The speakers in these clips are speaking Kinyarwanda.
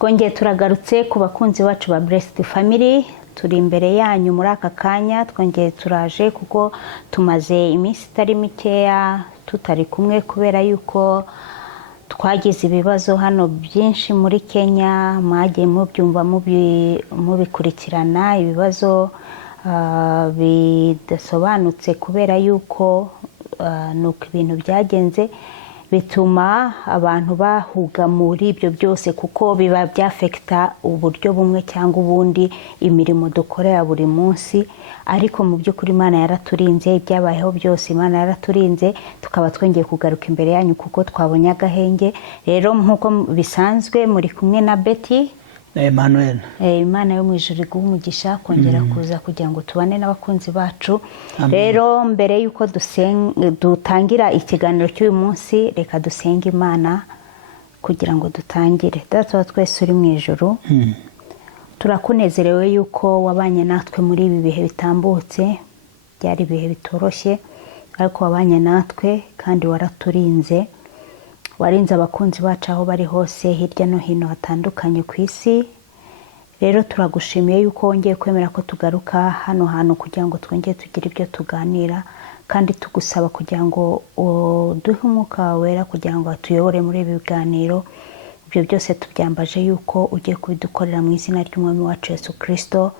Twongeye turagarutse ku bakunzi bacu ba Blessed Family, turi imbere yanyu muri aka kanya. Twongeye turaje kuko tumaze iminsi itari mikeya tutari kumwe kubera yuko twagize ibibazo hano byinshi muri Kenya. Mwagiye mubyumva mubikurikirana, ibibazo bidasobanutse kubera yuko nuko ibintu byagenze, bituma abantu bahuga muri ibyo byose kuko biba byafekta uburyo bumwe cyangwa ubundi imirimo dukorera buri munsi. Ariko mu by'ukuri Imana yaraturinze, ibyabayeho byose Imana yaraturinze, tukaba twongeye kugaruka imbere yanyu kuko twabonye agahenge. Rero nkuko bisanzwe muri kumwe na Betty Emmanuel. Imana yo mu ijuru iguha umugisha kongera kuza kugira ngo tubane n'abakunzi bacu. Rero mbere yuko dutangira ikiganiro cy'uyu munsi, reka dusenge Imana kugira ngo dutangire. Data wa twese uri mu ijuru, turakunezerewe yuko wabanye natwe muri ibi bihe bitambutse. Byari ibihe bitoroshye ariko wabanye natwe kandi waraturinze. Warinze abakunzi bacu aho bari hose hirya no hino hatandukanye ku isi. Rero turagushimiye yuko wongeye kwemera ko tugaruka hano hantu kugira ngo twongere tugire ibyo tuganira, kandi tugusaba kugira ngo duhe umwuka wera kugira ngo atuyobore muri ibi biganiro. Ibyo byose tubyambaje yuko ugiye kubidukorera mu izina ry'Umwami wacu Yesu Kristo,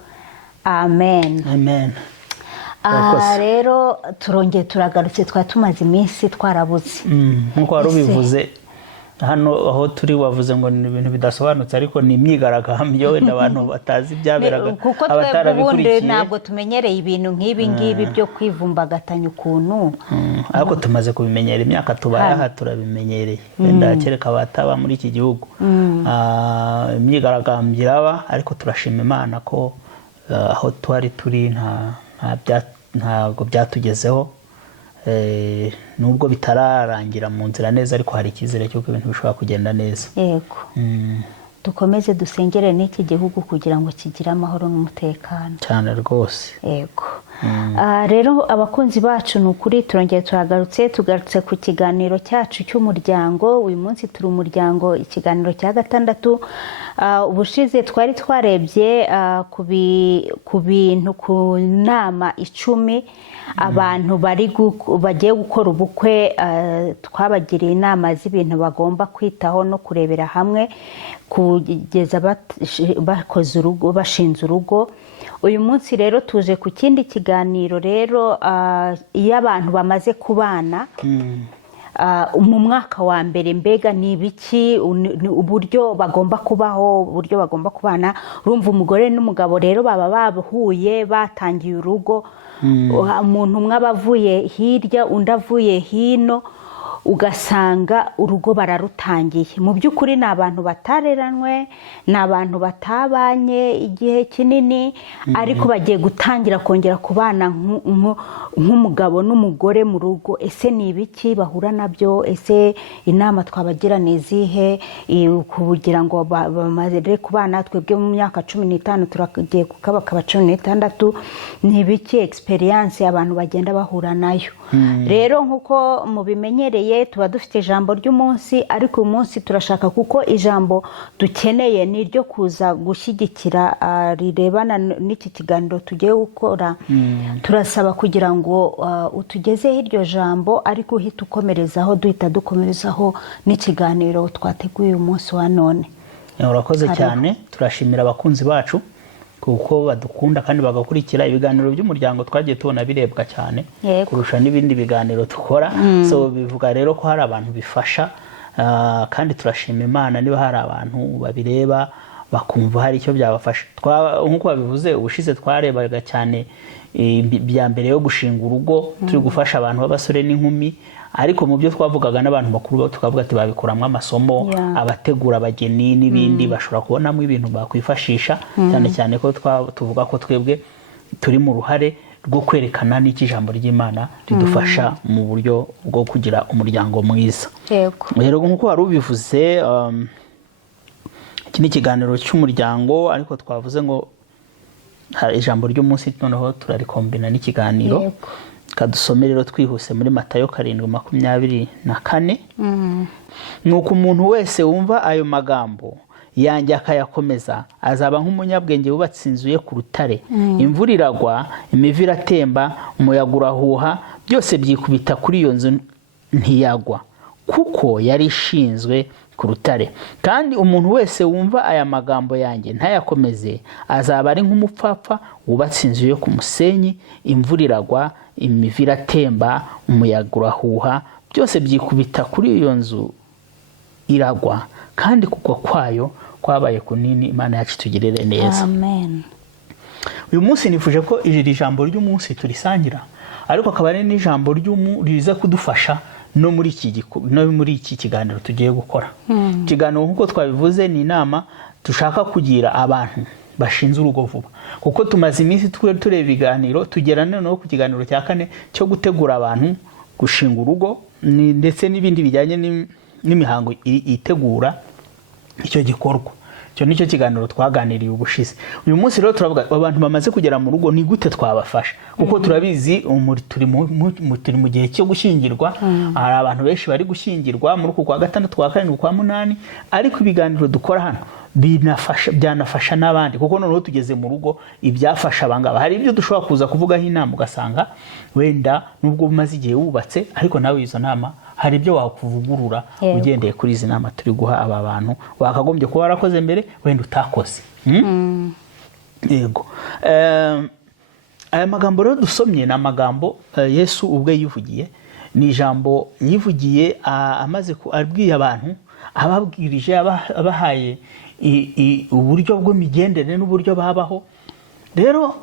amen. Amen. Rero turongeye turagarutse, twari tumaze iminsi twarabuze. Nkuko wari ubivuze hano aho turi, wavuze ngo ni ibintu bidasobanutse ariko ni imyigaragambyo wenda abantu batazi byaberaga, kuko twebwe ntabwo tumenyereye ibintu nk'ibi ngibi byo kwivumbagatanya ukuntu. Ariko tumaze kubimenyera, imyaka tubaye aha turabimenyereye, wenda kereka abataba muri iki gihugu. Imyigaragambyo iraba, ariko turashima Imana ko aho twari turi ntabwo byatugezeho. Nubwo bitararangira mu nzira neza, ariko hari icyizere cy'uko ibintu bishobora kugenda neza. Yego. Dukomeze dusengere n'iki gihugu kugira ngo kigire amahoro n'umutekano. Cyane rwose. Yego. Rero abakunzi bacu ni ukuri turongeye tugarutse ku kiganiro cyacu cy'umuryango. Uyu munsi turi umuryango, ikiganiro cya 6. Ubushize twari twarebye ku bintu, ku nama 10 abantu bagiye gukora ubukwe. Twabagiriye inama z'ibintu bagomba kwitaho no kurebera hamwe kugeza bakoze urugo, bashinze urugo. Uyu munsi rero tuje ku kindi kiganiro rero iyo abantu bamaze kubana mu mwaka wa mbere, mbega ni ibiki uburyo bagomba kubaho, uburyo bagomba kubana. Urumva umugore n'umugabo rero baba bahuye, batangiye urugo. Umuntu umwe abavuye hirya undi avuye hino, ugasanga urugo bararutangiye. Mu by'ukuri ni abantu batareranwe, ni abantu batabanye igihe kinini, ariko bagiye gutangira kongera kubana nk'umugabo n'umugore mu rugo. Ese ni ibiki bahura nabyo? Ese inama twabagira ni izihe kugira ngo bamaze kubana? Twebwe mu myaka 15 turagiye kukabakaba 16. Ni ibiki experience abantu bagenda bahura nayo? Rero nkuko mubimenyereye, tuba dufite ijambo ry'umunsi, ariko uyu munsi turashaka, kuko ijambo dukeneye ni iryo kuza gushyigikira rirebana n'iki kiganiro tugiye gukora. Turasaba kugira ngo utugezeho iryo jambo, ariko uhita ukomerezaho, duhita dukomerezaho n'ikiganiro twateguye uyu munsi wa none. Urakoze cyane. Turashimira abakunzi bacu kuko badukunda kandi bagakurikira ibiganiro by'umuryango. Twagiye tubona birebwa cyane kurusha n'ibindi biganiro dukora. So bivuga rero ko hari abantu bifasha, kandi turashima Imana niba hari abantu babireba bakumva hari icyo byabafasha. Nkuko babivuze, ubushize twarebaga cyane bya mbere yo gushinga urugo, turi gufasha abantu b'abasore n'inkumi. Ariko mu byo twavugaga n'abantu bakuru tukavuga ati babikuramo amasomo, abategura abageni n'ibindi bashobora kubonamo ibintu bakwifashisha. Cyane cyane ko tuvuga ko twebwe turi mu ruhare rwo kwerekana n'iki ijambo ry'Imana ridufasha mu buryo bwo kugira umuryango mwiza. Rero nkuko wari ubivuze, iki ni ikiganiro cy'umuryango, ariko twavuze ngo ijambo ry'umunsi noneho turarikombina n'ikiganiro. Kadusome rero twihuse muri Matayo 7:24. Nuko umuntu wese wumva ayo magambo yanjye akayakomeza, azaba nk'umunyabwenge wubatse inzu ye ku rutare. Imvura iragwa, imivu iratemba, umuyaga urahuha, byose byikubita kuri iyo nzu ntiyagwa, kuko yari ishinzwe ku rutare. Kandi umuntu wese wumva aya magambo yanjye ntayakomeze, azaba ari nk'umupfapfa wubatse inzu yo ku musenyi. Imvura iragwa, imivu iratemba, umuyaga urahuha, byose byikubita kuri iyo nzu iragwa, kandi kugwa kwayo kwabaye kunini. Imana yacu itugirire neza. Amen. Uyu munsi nifuje ko iri jambo ry'umunsi turisangira, ariko akaba ari n'ijambo riza kudufasha no muri iki kiganiro tugiye gukora. Ikiganiro nk'uko twabivuze ni inama dushaka kugira abantu bashinze urugo vuba, kuko tumaze iminsi tureba ibiganiro, tugera noneho ku kiganiro cya 4 cyo gutegura abantu gushinga urugo, ndetse n'ibindi bijyanye n'imihango itegura icyo gikorwa. Icyo nicyo kiganiro twaganiriye ubushize. Uyu munsi rero turavuga abantu bamaze kugera mu rugo ni gute twabafasha, kuko turabizi turi mu gihe cyo gushyingirwa. Hari abantu benshi bari gushyingirwa muri uku kwa 6, kwa 7, kwa 8, ariko ibiganiro dukora hano byanafasha n'abandi, kuko noneho tugeze mu rugo ibyafasha abangaba. Hari ibyo dushobora kuza kuvugaho inama ugasanga wenda nubwo umaze igihe wubatse, ariko nawe izo nama hari ibyo wakuvugurura ugendeye kuri izi nama turi guha aba bantu wakagombye kuba warakoze mbere wenda utakoze. Yego. Aya magambo rero dusomye ni amagambo Yesu ubwe yivugiye. Ni ijambo yivugiye amaze abwiye abantu, ababwirije, abahaye uburyo bw'imigendere n'uburyo babaho. Rero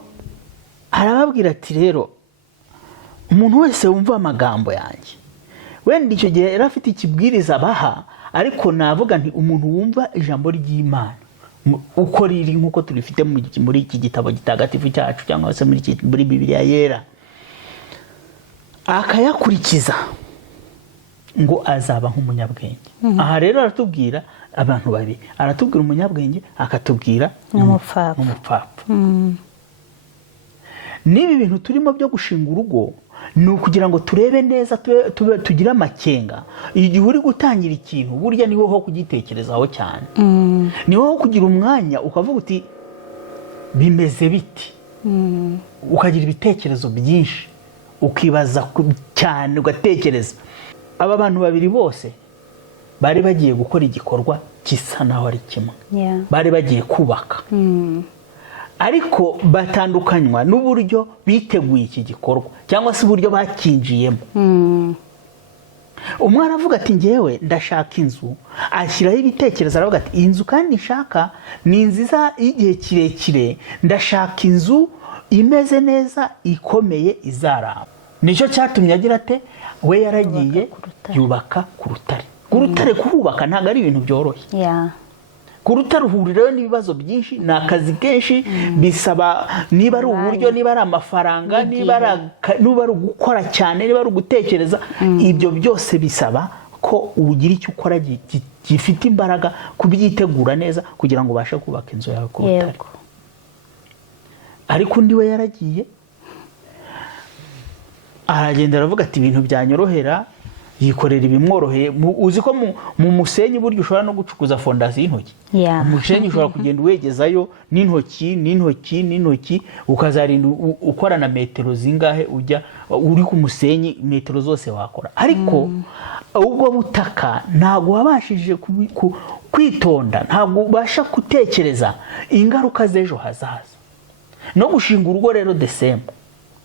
arababwira ati, rero umuntu wese wumva amagambo yanjye, wenda icyo gihe yari afite ikibwiriza abaha, ariko navuga nti umuntu wumva ijambo ry'Imana uko riri nk'uko turifite muri iki gitabo gitagatifu cyacu, cyangwa se muri Bibiliya yera, akayakurikiza, ngo azaba nk'umunyabwenge. Aha rero aratubwira abantu babiri, aratubwira umunyabwenge, akatubwira n'umupfapfa. Nibi bintu turimo byo gushinga urugo ni ukugira ngo turebe neza, tugire amakenga. Igihe uri gutangira ikintu, burya niho ho kugitekerezaho cyane. Niho ho kugira umwanya ukavuga uti bimeze biti, ukagira ibitekerezo byinshi, ukibaza cyane, ugatekereza. Aba bantu babiri bose bari bagiye gukora igikorwa gisa naho ari kimwe. Bari bagiye kubaka, ariko batandukanywa n'uburyo biteguye iki gikorwa, cyangwa se uburyo bakinjiyemo. Umwe aravuga ati, ngewe ndashaka inzu, ashyiraho ibitekerezo, aravuga ati, inzu kandi nshaka ni nziza y'igihe kirekire, ndashaka inzu imeze neza, ikomeye, izaramba. Nicyo cyatumye agira ate, we yaragiye yubaka ku rutare. Ku rutare kuhubaka ntabwo ari ibintu byoroshye. Ku rutare uhurirayo n'ibibazo byinshi, ni akazi kenshi, bisaba niba ari uburyo, niba ari amafaranga, niba ari ugukora cyane, niba ari ugutekereza. Ibyo byose bisaba ko ugira icyo ukora gifite imbaraga, kubyitegura neza kugira ngo ubashe kubaka inzu yawe ku rutare. Ariko undi we yaragiye aragenda aravuga ati, ibintu byanyorohera, yikorera ibimworoheye. Uzi ko mu musenyi buryo ushobora no gucukuza fondasiyo y'intoki. Umusenyi ushobora kugenda uwegezayo n'intoki, ukazarinda ukora na metero zingahe uri ku musenyi, metero zose wakora. Ariko ubwo butaka ntabwo wabashije kwitonda, ntabwo ubasha gutekereza ingaruka z'ejo hazaza. No gushinga urugo rero Desemba,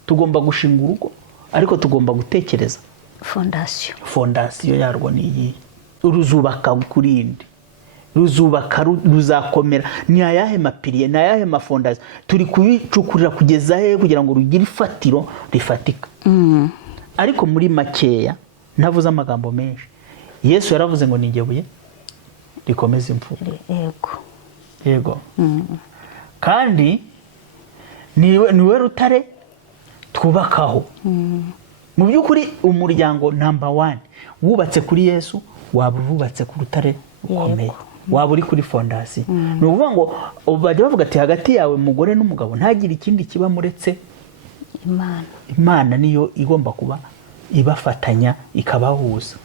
tugomba gushinga urugo, ariko tugomba gutekereza fondasiyo yarwo ni iyi. Ruzubaka kuri indi, ruzakomera, ni ayahe mapiriye, ni ayahe mafondasiyo turi kubicukurira kugeza he kugira ngo rugire ifatiro rifatika. Ariko muri makeya, ntavuze amagambo menshi, Yesu yaravuze ngo ni igebuye rikomeza imfuruka. Yego. Kandi niwe rutare twubakaho. Mu by'ukuri umuryango number 1 wubatse kuri Yesu, waba wubatse ku rutare ukomeye, waba uri kuri fondasiyo. Ni ukuvuga ngo bajya bavuga ati, hagati yawe umugore n'umugabo ntagire ikindi kiba muretse Imana. Niyo igomba kuba ibafatanya, ikabahuza.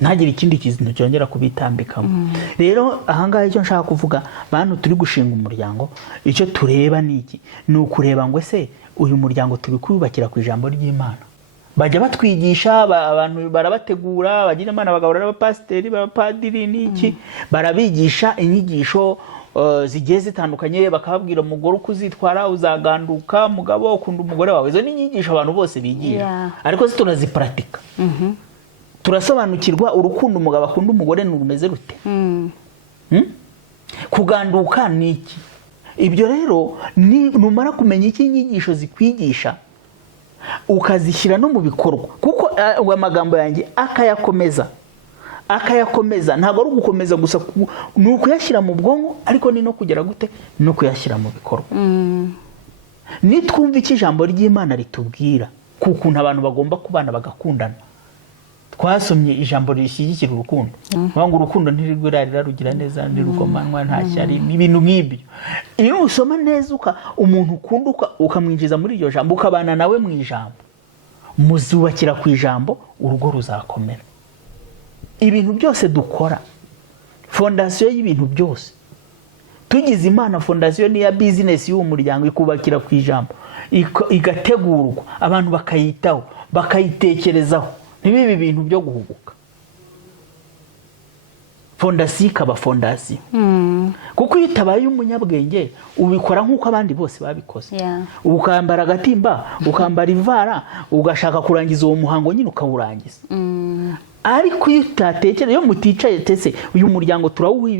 ntagire ikindi kintu cyongera kubitambikamo. Rero ahangaha icyo nshaka kuvuga, bantu turi gushinga umuryango, icyo tureba ni iki, ni ukureba ngo ese uyu muryango turi kubakira ku ijambo ry'Imana. Bajya batwigisha, abantu barabategura, bagira Imana bagahura n'abapasiteri, abapadiri n'iki, barabigisha inyigisho zigiye zitandukanye, bakababwira umugore uko uzitwara, uzaganduka, mugabo ukunda umugore wawe. Izo ni inyigisho abantu bose bigira, ariko se turaziparatika. Turasobanukirwa urukundo umugabo akunda umugore n'urumeze rute? Kuganduka ni iki? Ibyo rero numara kumenya iki inyigisho zikwigisha, ukazishyira no mu bikorwa, kuko amagambo yanjye akayakomeza ntabwo ari ugukomeza gusa, ni ukuyashyira mu bwonko, ariko ni no kugera gute, no kuyashyira mu bikorwa. Nitwumva iki ijambo ry'Imana ritubwira kukuntu abantu bagomba kubana bagakundana. Twasomye ijambo rishyigikira urukundo, ngo urukundo ntirwirarira, rugira neza, ntirukomanwa, nta shyari, ibintu nk'ibyo. Iyo usoma neza umuntu ukunda ukamwinjiza muri iryo jambo, ukabana nawe mu ijambo, muzubakira ku ijambo, urugo ruzakomera. Ibintu byose dukora, fondasiyo y'ibintu byose, tugize Imana, fondasiyo ni ya bizinesi y'uwo muryango, ikubakira ku ijambo, igategurwa, abantu bakayitaho, bakayitekerezaho, ntibibe ibintu byo guhubuka. Fondasiyo ikaba fondasiyo. Kuko iyo utabaye umunyabwenge, ubikora nk'uko abandi bose babikoze. Ukambara agatimba, ukambara ivara, ugashaka kurangiza uwo muhango nyine ukawurangiza. Ariko iyo utatekereza, iyo muticaye tese uyu muryango turawuha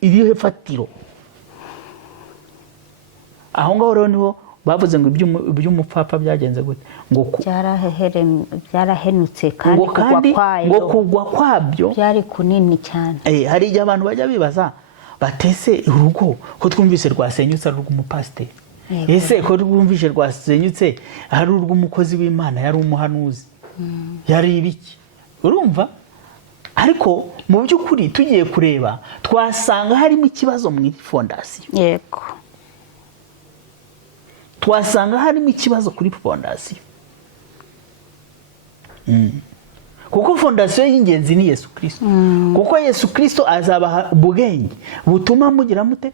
ibihe fatiro, aho ngaho rero niho bavuze ngo iby'umupfapfa byagenze gute, ngo byarahenutse, kandi kugwa kwabyo byari kunini cyane. Hari igihe abantu bajya bibaza batese urugo ko twumvise rwasenyutse ari urw'umupasiteri, ese ko twumvise rwasenyutse ari urw'umukozi w'Imana, yari umuhanuzi, yari ibiki? Urumva? Ariko mu by'ukuri tugiye kureba, twasanga harimo ikibazo mu fondasiyo. Yego, twasanga harimo ikibazo kuri fondasiyo. Kuko fondasiyo y'ingenzi ni Yesu Kristo. Kuko Yesu Kristo azabaha ubwenge butuma mugira mute,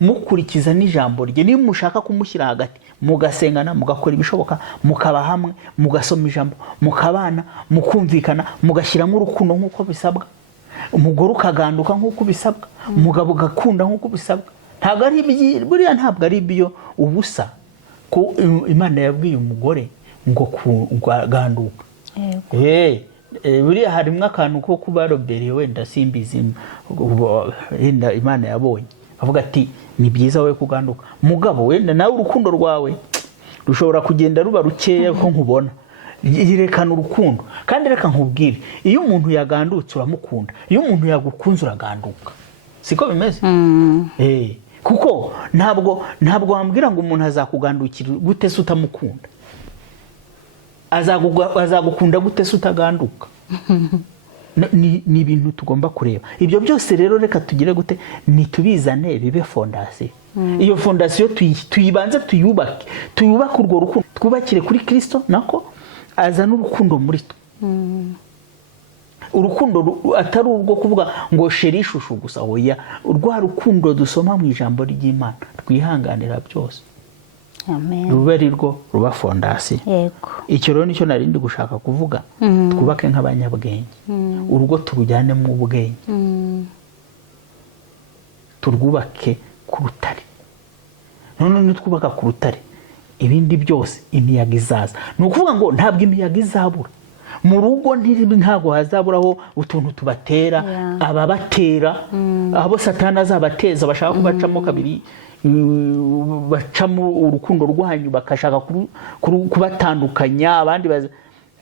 mukurikiza n'ijambo rye. Niba mushaka kumushyira hagati, mugasengana, mugakora ibishoboka, mukaba hamwe, mugasoma ijambo, mukabana, mukumvikana, mugashyiramo urukundo nk'uko bisabwa, umugore ukaganduka nk'uko bisabwa, umugabo ugakunda nk'uko bisabwa. Ntabwo ari buriya, ntabwo ari ibyo ubusa ko Imana yabwiye umugore ngo kuganduka. Buriya harimo akantu ko kuba robereye, wenda simbizi, wenda Imana yabonye avuga ati ni byiza wowe kuganduka. Mugabo wenda nawe urukundo rwawe rushobora kugenda ruba rukeya ko nkubona, yerekana urukundo. Kandi reka nkubwire, iyo umuntu yagandutse uramukunda, iyo umuntu yagukunze uraganduka. Siko bimeze? Kuko ntabwo wambwira ngo umuntu azakugandukira gute se utamukunda, azagukunda gute se utaganduka. Ni ibintu tugomba kureba. Ibyo byose rero reka tugire gute, nitubizane bibe fondasiyo. Iyo fondasiyo tuyibanze tuyubake urwo rukundo, twubakire kuri Kristo, nako azana urukundo muri twe. Urukundo atari urwo kuvuga ngo sheri ishusho gusa, oya, urwa rukundo dusoma mu ijambo ry'Imana, twihanganira byose. Amen. Rube ari rwo ruba fondasiyo. Yego. Icyo rero nicyo narindi gushaka kuvuga. Twubake nk'abanyabwenge, urugo turujyane mu bwenge, turwubake ku rutare. None nitwubaka ku rutare, ibindi byose imiyaga izaza. Ni ukuvuga ngo ntabwo imiyaga izabura mu rugo, ntabwo hazaburaho utuntu tubatera, ababatera, abo Satani azabateza, bashaka kubacamo kabiri, bacamo urukundo rwanyu, bakashaka kubatandukanya abandi.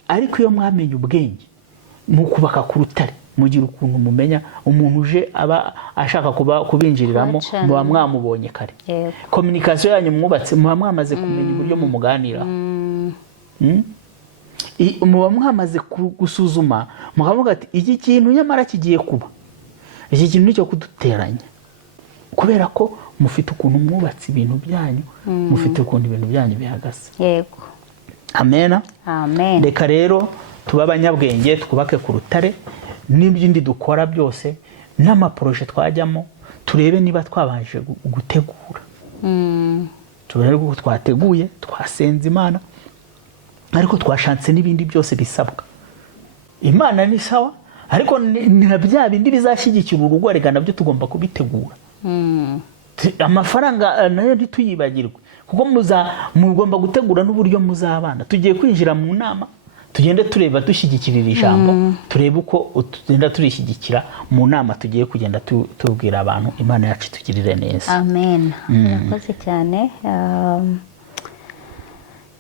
Ariko iyo mwamenye ubwenge, mukubaka ku rutare, mugira ukuntu mumenya umuntu uje aba ashaka kubinjiriramo, muba mwamubonye kare. Komunikasiyo yanyu mwubatse, muba mwamaze kumenya uburyo mumuganira, muba mwamaze gusuzuma, mukavuga ati iki kintu nyamara kigiye kuba, iki kintu nicyo kuduteranya, kubera ko mufite ukuntu mwubatse ibintu byanyu, mufite ukuntu ibintu byanyu bihagaze. Yego. Amen. Amen. Reka rero tuba abanyabwenge, twubake ku rutare, n'ibindi dukora byose n'amaporoje twajyamo turebe niba twabanje gutegura, turebe ko twateguye, twasenze Imana, ariko twashatse n'ibindi byose bisabwa. Imana ni sawa, ariko ni bya bindi bizashyigikira urugo, reka nabyo tugomba kubitegura. Amafaranga nayo ntituyibagirwe, kuko mugomba gutegura n'uburyo muzabana. Tugiye kwinjira mu nama, tugende tureba dushyigikirira ijambo, turebe uko tugenda turishyigikira mu nama tugiye kugenda tubwira abantu. Imana yacu tugirire neza. Amen. Murakoze cyane.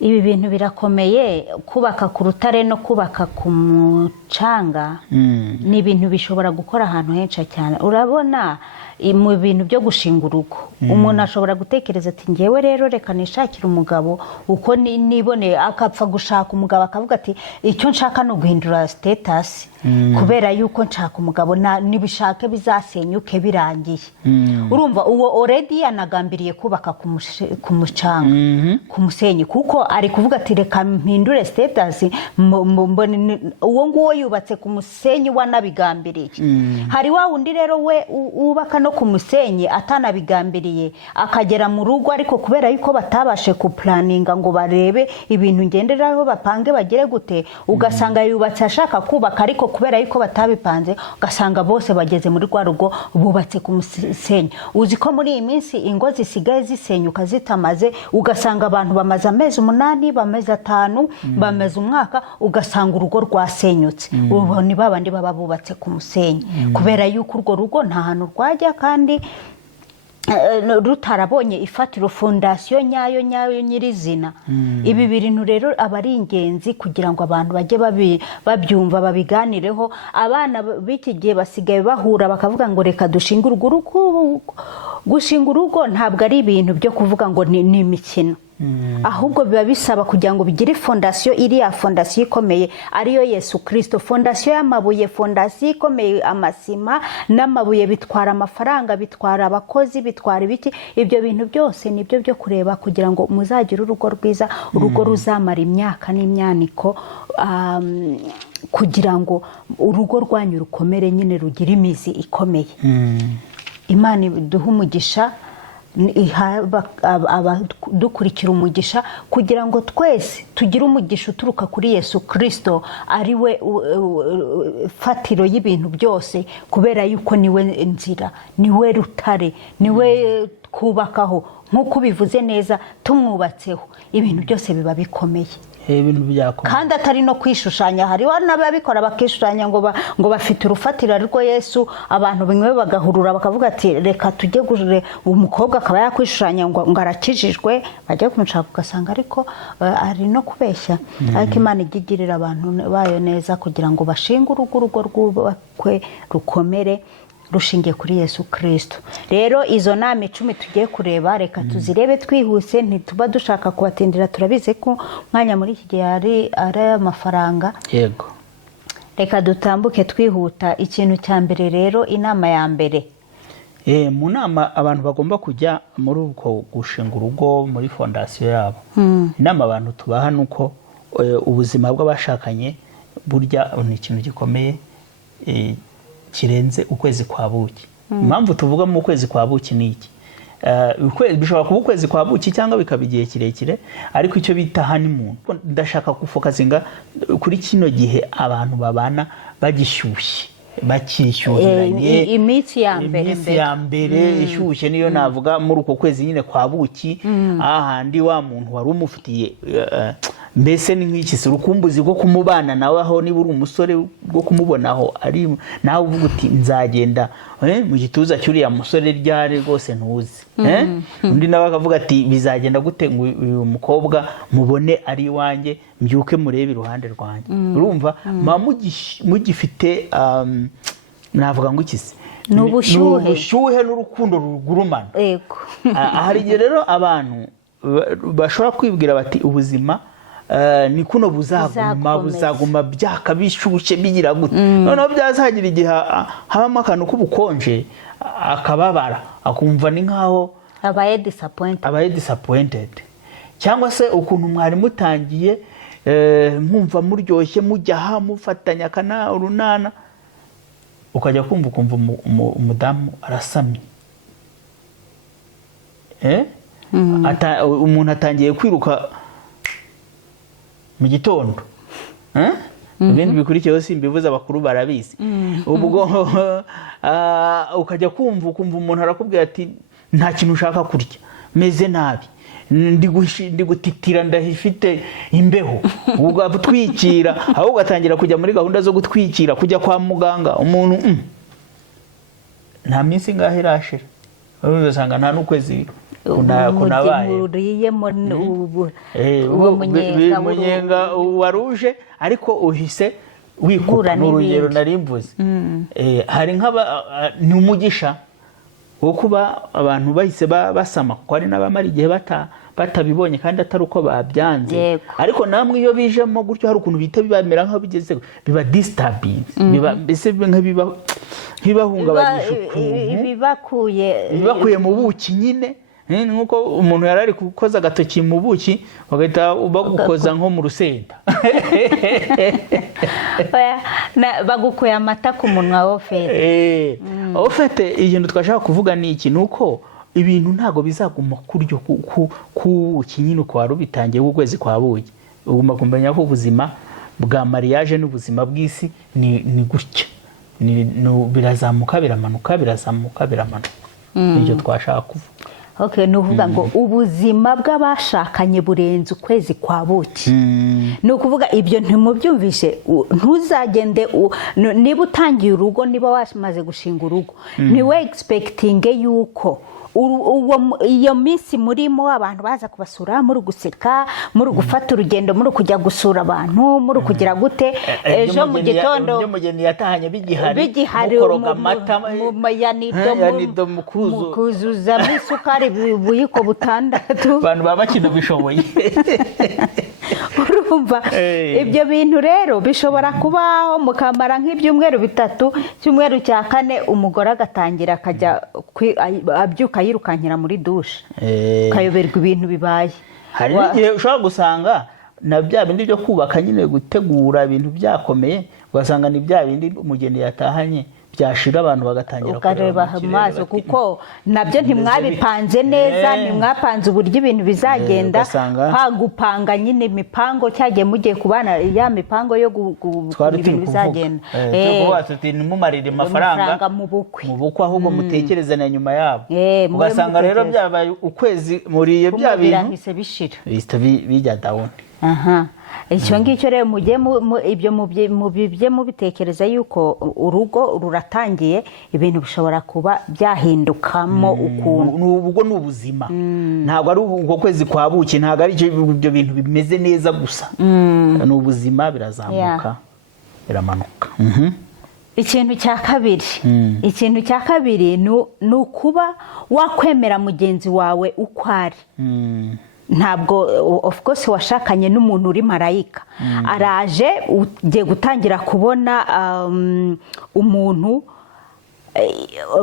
Ibi bintu birakomeye, kubaka ku rutare no kubaka ku mucanga ni ibintu bishobora gukora ahantu henshi cyane. Urabona mu bintu byo gushinga urugo, umuntu ashobora gutekereza ati ngewe rero reka nishakire umugabo uko nibone, akapfa gushaka umugabo akavuga ati icyo nshaka no guhindura status kubera yuko nshaka umugabo nibishake bizasenyuke birangiye. Urumva uwo already yanagambiriye kubaka ku mucanga, ku musenyi, kuko ari kuvuga ati reka mpindure status, uwo nguwo yubatse ku musenyi wanabigambiriye. Hari wa wundi rero we ubaka no ku musenyi atanabigambiriye, akagera mu rugo ariko kubera yuko batabashe ku planinga ngo barebe ibintu ngenderaho bapange bagire gute, ugasanga yubatse ashaka kubaka ariko kubera yuko batabipanze, ugasanga bose bageze muri rwa rugo bubatse ku musenyi. Uzi ko muri iyi minsi ingo zisigaye zisenyuka zitamaze, ugasanga abantu bamaze amezi 8, bamaze 5, bamaze umwaka, ugasanga urugo rwasenyutse. Ubu ni babandi baba bubatse ku musenyi, kubera yuko urwo rugo nta hantu rwajya kandi rutarabonye ifatiro, fondasiyo nyayo nyirizina. Ibi bintu rero aba ari ingenzi kugira ngo abantu bajye babyumva, babiganireho. Abana b'iki gihe basigaye bahura bakavuga ngo reka dushinge urugo. Gushinga urugo ntabwo ari ibintu byo kuvuga ngo ni imikino, ahubwo biba bisaba kugira ngo bigire fondasiyo, iriya fondasiyo ikomeye ariyo Yesu Kristo. Fondasiyo y'amabuye, fondasiyo ikomeye, amasima n'amabuye bitwara amafaranga, bitwara abakozi, bitwara ibiki. Ibyo bintu byose nibyo byo kureba kugira ngo muzagire urugo rwiza, urugo ruzamara imyaka n'imyaniko, kugira ngo urugo rwanyu rukomere, nyine rugira imizi ikomeye. Imana iduha umugisha, dukurikira umugisha, kugira ngo twese tugire umugisha uturuka kuri Yesu Kristo, ari we fatiro y'ibintu byose, kubera yuko niwe nzira, niwe rutare, niwe kubakaho. Nk'uko bivuze neza, tumwubatseho ibintu byose biba bikomeye, ibintu byakomeye, kandi atari no kwishushanya. Hari n'ababikora bakishushanya ngo bafite urufatira rwo Yesu. Abantu bimwe bagahurura bakavuga ati reka tujye gure, umukobwa akaba yakwishushanya ngo arakijijwe, bajya kumushaka ugasanga ariko ari no kubeshya. Ariko Imana igirira abantu bayo neza kugira ngo bashinge urugo rwubakwe rukomere, rushingiye kuri Yesu Kristo. Rero izo nama 10 tugiye kureba, reka tuzirebe twihuse, ntituba dushaka kubatindira, turabize ko mwanya muri iki gihe ari amafaranga. Yego, reka dutambuke twihuta. Ikintu cya mbere rero, inama ya mbere, mu nama abantu bagomba kujya muri uko gushinga urugo, muri fondasiyo yabo. Inama abantu tubaha nuko ubuzima bw'abashakanye burya ni ikintu gikomeye kirenze ukwezi kwa buki. Impamvu tuvuga mu kwezi kwa buki ni iki? Bishobora kuba ukwezi kwa buki cyangwa bikaba igihe kirekire, ariko icyo bita honeymoon. Ndashaka kufokasinga kuri kino gihe abantu babana bagishyushye, bakishyuhiranye. Iminsi ya mbere ishyushye niyo navuga muri uko kwezi nyine kwa buki. Ahandi wa muntu wari umufitiye mbese ni nk'iki urukumbuzi rwo kumubana nawe, aho niba uri umusore rwo kumubonaho ari nawe uvuga uti nzagenda mu gituza cy'uriya musore ryari rwose ntuzi. Undi nawe akavuga ati bizagenda gute ngo uyu mukobwa mubone ari iwanjye, mbyuke murebe iruhande rwanjye. Urumva mugifite navuga ngo iki se, n'ubushyuhe n'urukundo rugurumana. Hari igihe rero abantu bashobora kwibwira bati ubuzima ni kuno buzaguma byaka bishyushye bigira gute. Noneho byazagira igihe habamo akantu k'ubukonje, akababara, akumva ni nkaho abaye disappointed, cyangwa se ukuntu mwari mutangiye mwumva muryoshye mujya aha mufatanya urunana, ukajya kumva umudamu arasamye, umuntu atangiye kwiruka mu gitondo, ibindi bikurikiyeho simbivuze, abakuru barabizi. Ubwo ukajya kumva umuntu arakubwira ati nta kintu ushaka kurya, meze nabi, ndi gutitira, ndahifite imbeho, ugatwikira, aho ugatangira kujya muri gahunda zo gutwikira, kujya kwa muganga. Umuntu nta minsi ngaho irashira, ugasanga nta n'ukwezi kunabaye, umunyenga waruje, ariko uhise wikupa. N'urugero nari mvuze, hari ni umugisha wo kuba abantu bahise basama, kuko hari n'abamara igihe batabibonye kandi atari uko babyanze. Ariko namwe iyo bijemo gutyo, hari ukuntu bita bibamera nk'aho bigeze, biba disturbing, mbese nk'ibibahungabanyije ukuntu, bibakuye mu buki nyine. Nkuko umuntu yari ari gukoza agatoki mu buki, bagahita bagukoza nko mu rusenda, bagukuye amata ku munwa w'ofete. Ofete, ikintu twashaka kuvuga ni iki, ni uko ibintu ntabwo bizaguma kuryo kubuki nyine uko wari ubitangiye ukwezi kwa buki. Ugomba kumenya ko ubuzima bwa mariage n'ubuzima bw'isi ni gutya, birazamuka biramanuka, birazamuka biramanuka. Nibyo twashaka kuvuga. Okay, nuvuga ngo ubuzima bw'abashakanye burenze ukwezi kwa buki. Ni ukuvuga ibyo ntimubyumvishe, ntuzagende niba utangiye urugo, niba wamaze gushinga urugo, niwe expecting yuko iyo minsi murimo abantu baza kubasura, muri guseka, muri gufata urugendo, muri kujya gusura abantu, muri kugira gute, ejo mu gitondo umugeni yatahanye bigihari, mukoroga amata mu kuzuzamo isukari buyiko butandatu, abantu baba bakina bishoboye. Urumva ibyo bintu rero bishobora kubaho mukamara nk'ibyumweru bitatu, cyumweru cya kane umugore agatangira akajya abyuka yirukankira muri dushe, ukayoberwa ibintu bibaye. Hari n'igihe ushobora gusanga na bya bindi byo kubaka nyine, gutegura ibintu byakomeye, ugasanga ni bya bindi umugeni yatahanye byashira, abantu bagatangira kureba amaso, kuko nabyo ntimwabipanze neza, ntimwapanze uburyo ibintu bizagenda, hagupanga nyine imipango, cyagiye mugiye kubana ya mipango yo ibintu bizagenda. Ntimumarire amafaranga mu bukwe, ahubwo mutekereze na nyuma yabo. Ugasanga rero byabaye ukwezi muriye bya bintu bihita bijya down. Icyo ngicyo rero ibyo mubye mubitekereza yuko urugo ruratangiye, ibintu bishobora kuba byahindukamo ukuntu. Ubwo ni ubuzima, ntabwo ari ubwo kwezi kwa buki, ntabwo ari ibyo bintu bimeze neza gusa, ni ubuzima, birazamuka biramanuka. Ikintu cya kabiri ni ukuba wakwemera mugenzi wawe uko ari. Ntabwo of course washakanye n'umuntu uri marayika, araje ugiye gutangira kubona umuntu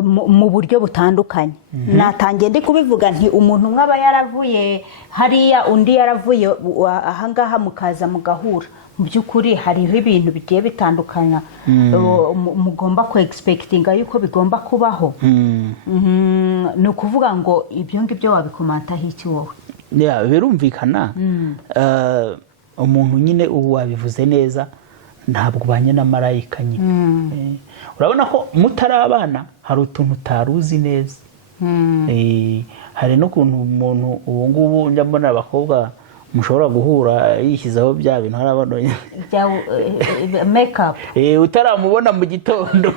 mu buryo butandukanye. Natangiye ndi kubivuga nti umuntu umwe aba yaravuye hariya, undi yaravuye ahangaha, mukaza mugahura. Mu by'ukuri hariho ibintu bigiye bitandukana mugomba ku expectinga yuko bigomba kubaho. Ni ukuvuga ngo ibyo ngibyo wabikomataho iki wowe? Birumvikana, umuntu nyine ubu wabivuze neza, ntabwo ubanye na marayika nyine. Urabona ko mutari abana hari utuntu utaruzi neza. Hari n'ukuntu umuntu ubu ngubu njya mbona abakobwa mushobora guhura yishyizeho bya bintu, hari abana makeup, utaramubona mu gitondo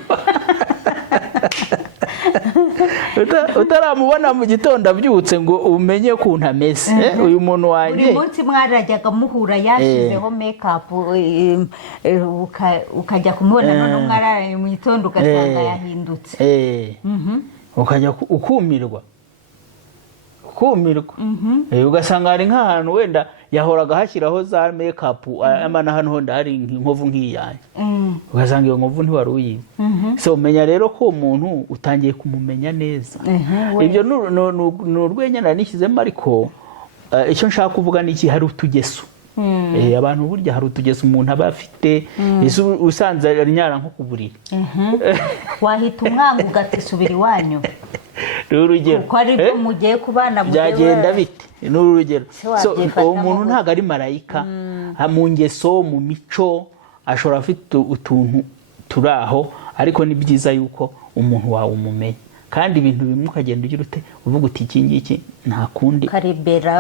utaramubona mu gitondo abyutse ngo umenye ukuntu ameze. Uyu muntu wanjye buri munsi mwarajyaga muhura yashyizeho makeup, ukajya kumubona none mwararaye mu gitondo ugasanga yahindutse, ukajya ukumirwa, ugasanga hari nk'ahantu wenda yahoraga hashyiraho za makeup, amana hano honda hari inkovu nk'iyanjye, ugasanga iyo nkovu ntiwari uyizi. So umenya rero ko umuntu utangiye kumumenya neza. Ibyo ni urwenya nanishyizemo, ariko icyo nshaka kuvuga ni iki, hari utugeso abantu burya hari utugeso umuntu aba afite usanze anyara nko ku buriri wahita umwanga ugati subira iwanyu urugero kuko ari byo mugiye kubana byagenda bite ni urugero uwo muntu ntabwo ari marayika mu ngeso mu mico ashobora afite utuntu turi aho ariko ni byiza yuko umuntu wawe umumenya kandi ibintu bimwe ukagenda ugira ute uvuga uti iki ngiki nta kundi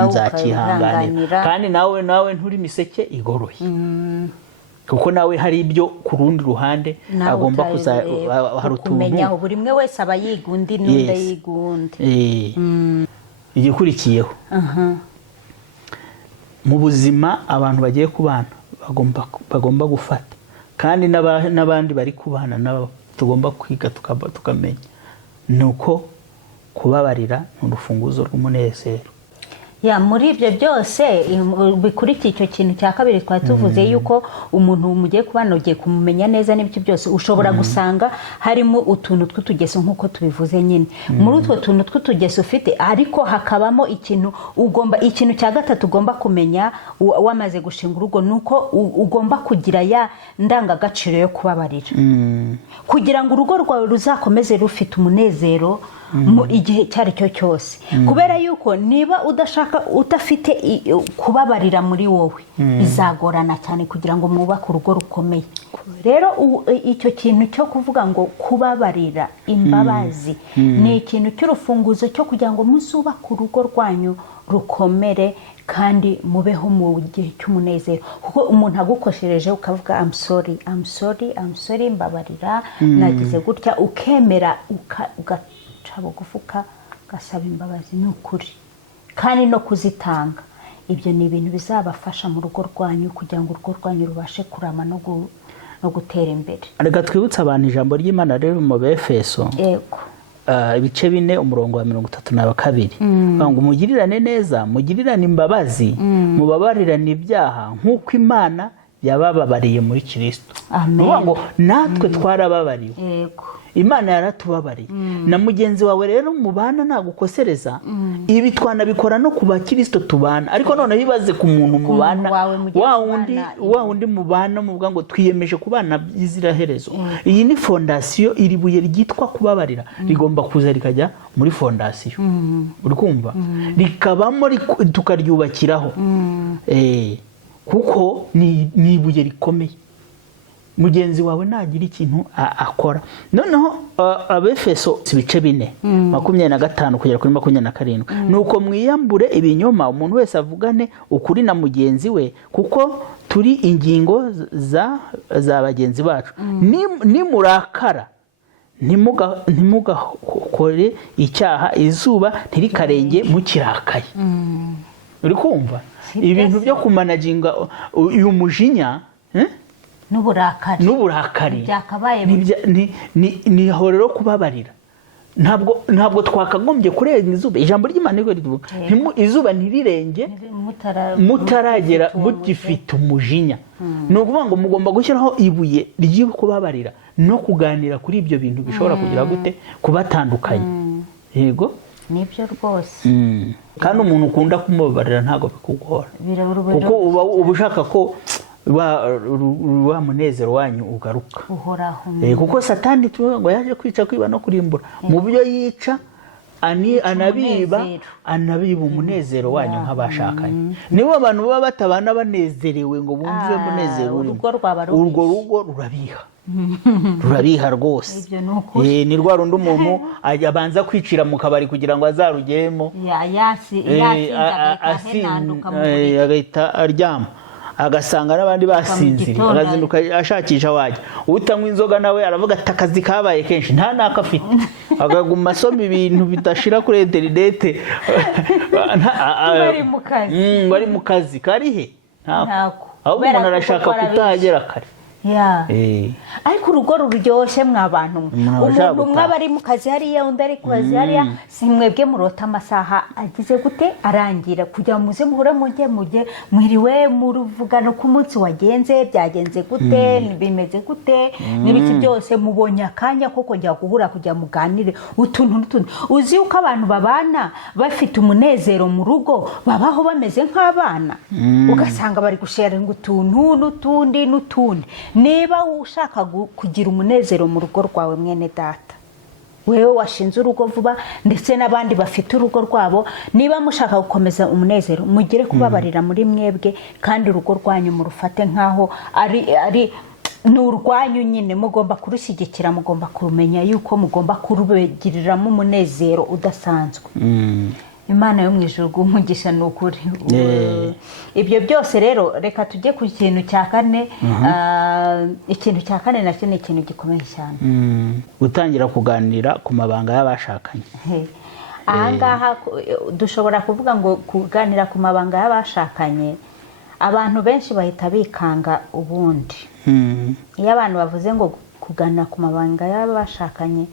nzakihanganira kandi nawe nturi miseke igoroye kuko nawe hari ibyo ku rundi ruhande agomba hari utuntu buri umwe wese aba yiga undi n'undi yiga undi igikurikiyeho mu buzima abantu bagiye kubana bagomba gufata kandi n'abandi bari kubana nabo tugomba kwiga tukamenya ni uko kubabarira ni urufunguzo rw'umunezero muri ibyo byose bikurikiye icyo kintu cya kabiri twari tuvuze yuko umuntu mugiye kubana ugiye kumumenya neza n'ibyo byose ushobora gusanga harimo utuntu tw'utugeso nk'uko tubivuze nyine muri utwo tuntu tw'utugeso ufite ariko hakabamo ikintu cya gatatu ugomba kumenya wamaze gushinga urugo ni uko ugomba kugira ya ndangagaciro yo kubabarira kugira ngo urugo rwawe ruzakomeze rufite umunezero mu igihe icyo ari cyo cyose kubera yuko niba udafite kubabarira muri wowe bizagorana cyane kugira ngo mwubake urugo rukomeye rero icyo kintu cyo kuvuga ngo kubabarira imbabazi ni ikintu cy'urufunguzo cyo kugira ngo muzubake urugo rwanyu rukomere kandi mubeho mu gihe cy'umunezero kuko umuntu agukoshereje ukavuga I'm sorry mbabarira nagize gutya ukemera bugufuka gasaba imbabazi ni ukuri kandi no kuzitanga ibyo ni ibintu bizabafasha mu rugo rwanyu kugira ngo urugo rwanyu rubashe kurama no gutera imbere. Reka twibutse abantu ijambo ry'Imana rero mu Befeso ibice 4 umurongo wa 32 ngo mugirirane neza mugirirane imbabazi mubabarirane ibyaha nk'uko Imana yabababariye muri Kristo. Ngo natwe twarababariwe Imana yaratubabariye na mugenzi wawe rero mubana nagukosereza ibi twanabikora no kuba Kristo tubana ariko none bibaze ku muntu mubana wa wundi mubana muvuga ngo twiyemeje kubana by'iziraherezo iyi ni fondasiyo iri buye ryitwa kubabarira rigomba kuza rikajya muri fondasiyo uri kumva rikabamo tukaryubakiraho kuko ni ibuye rikomeye mugenzi wawe nagira ikintu akora noneho Abefeso ibice 4 25 kugera kuri 27 nuko mwiyambure ibinyoma umuntu wese avugane ukuri na mugenzi we kuko turi ingingo za bagenzi bacu nimurakara ntimugakore icyaha izuba ntirikarenge mukirakaye uri kumva ibintu byo kumanaginga uyu mujinya n'uburakari ni horero kubabarira ntabwo twakagombye kurenga izuba ijambo ry'Imana ryo rivuga izuba ntirirenge mutaragera mugifite umujinya no kuvuga ngo mugomba gushyiraho ibuye ryo kubabarira no kuganira kuri ibyo bintu bishobora kugira gute kubatandukanya yego nibyo rwose kandi umuntu ukunda kumubabarira ntago bikugora kuko uba ushaka ko wa munezero wanyu ugaruka uhoraho kuko Satani tuvuga ngo yaje kwica kwiba no kurimbura mu byo yica anabiba umunezero wanyu nk'abashakanye nibo abantu baba batabana banezerewe ngo bumve umunezero urwo rugo rurabiha rwose ni rwa rundi umuntu abanza kwicira mu kabari kugira ngo azarugemo agahita aryama agasanga n'abandi basinziriye arazinduka ashakisha wajya utanywa inzoga nawe aravuga ati akazi kabaye kenshi nta naka afite agaguma asoma ibintu bidashira kuri interinete bari mu kazi karihe ahubwo umuntu arashaka kutahagera kare ariko urugo ruryoshye mwabantu umuntu umwe aba ari mu kazi hariya undi ari ku kazi hariya si mwebwe murota amasaha agize gute arangira kugira muze muhure mujye mwiriwe muruvugano ku munsi wagenze byagenze gute bimeze gute n'ibiki byose mubonye akanya ko kongera guhura kujya muganire utuntu n'utundi uzi uko abantu babana bafite umunezero mu rugo babaho bameze nk'abana ugasanga bari gusharinga utuntu n'utundi niba ushaka kugira umunezero mu rugo rwawe mwene data wewe washinze urugo vuba ndetse n'abandi bafite urugo rwabo niba mushaka gukomeza umunezero mugire kubabarira muri mwebwe kandi urugo rwanyu murufate nkaho ari n'urwanyu nyine mugomba kurushyigikira mugomba kurumenya yuko mugomba kurugiriramo umunezero udasanzwe Imana yo mu ijuru umugisha n'ukuri ibyo byose rero reka tujye ku kintu cya kane ikintu cya kane nacyo ni ikintu gikomeye cyane gutangira kuganira ku mabanga y'abashakanye ahangaha dushobora kuvuga ngo kuganira ku mabanga y'abashakanye abantu benshi bahita bikanga ubundi iyo abantu bavuze ngo kuganira ku mabanga y'abashakanye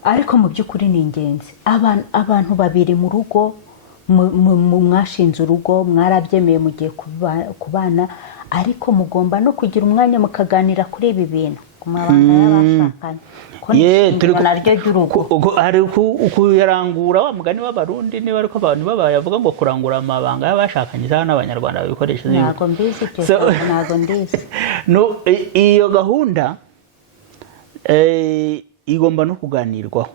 ariko mu by'ukuri ni ingenzi abantu babiri mu rugo mwashinze urugo mwarabyemeye mugiye kubana ariko mugomba no kugira umwanya mukaganira kuri ibi bintu ku mabanga y'abashakanye ko ni naryo ry'urugo hari ukuyarangura wa mugani w'abarundi niba ariko abantu bavuga ngo kurangura amabanga y'abashakanye cyangwa n'abanyarwanda babikoresha ntabwo mbizi ntabwo ndizi iyo gahunda igomba no kuganirwaho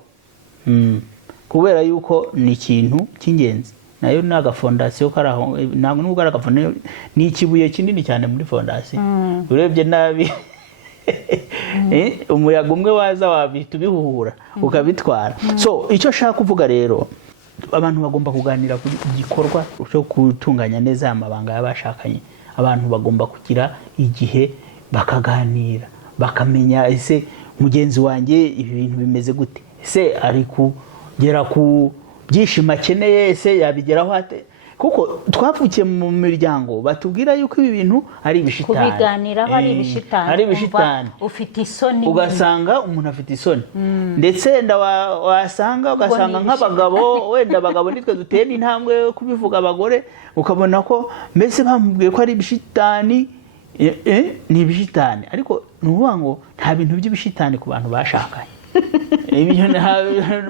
kubera yuko ni ikintu cy'ingenzi nayo ni agafondasiyo karaho ntabwo nubwo ari agafondasiyo ni ikibuye kinini cyane muri fondasiyo urebye nabi umuyaga umwe waza wabita ubihuhura ukabitwara so icyo ashaka kuvuga rero abantu bagomba kuganira ku gikorwa cyo gutunganya neza amabanga y'abashakanye abantu bagomba kugira igihe bakaganira bakamenya ese mugenzi wanjye ibi bintu bimeze gute ese ari kugera ku byishimo akeneye ese yabigeraho ate kuko twavukiye mu miryango batubwira yuko ibi bintu ari ibishitani kubiganiraho ari ibishitani ufite isoni ugasanga umuntu afite isoni ndetse wenda wasanga nk'abagabo wenda abagabo nitwe duteye n'intambwe yo kubivuga abagore ukabona ko mbese bamubwiye ko ari ibishitani ni ibishitani ariko ni ukuvuga ngo nta bintu by'ibishitani ku bantu bashakanye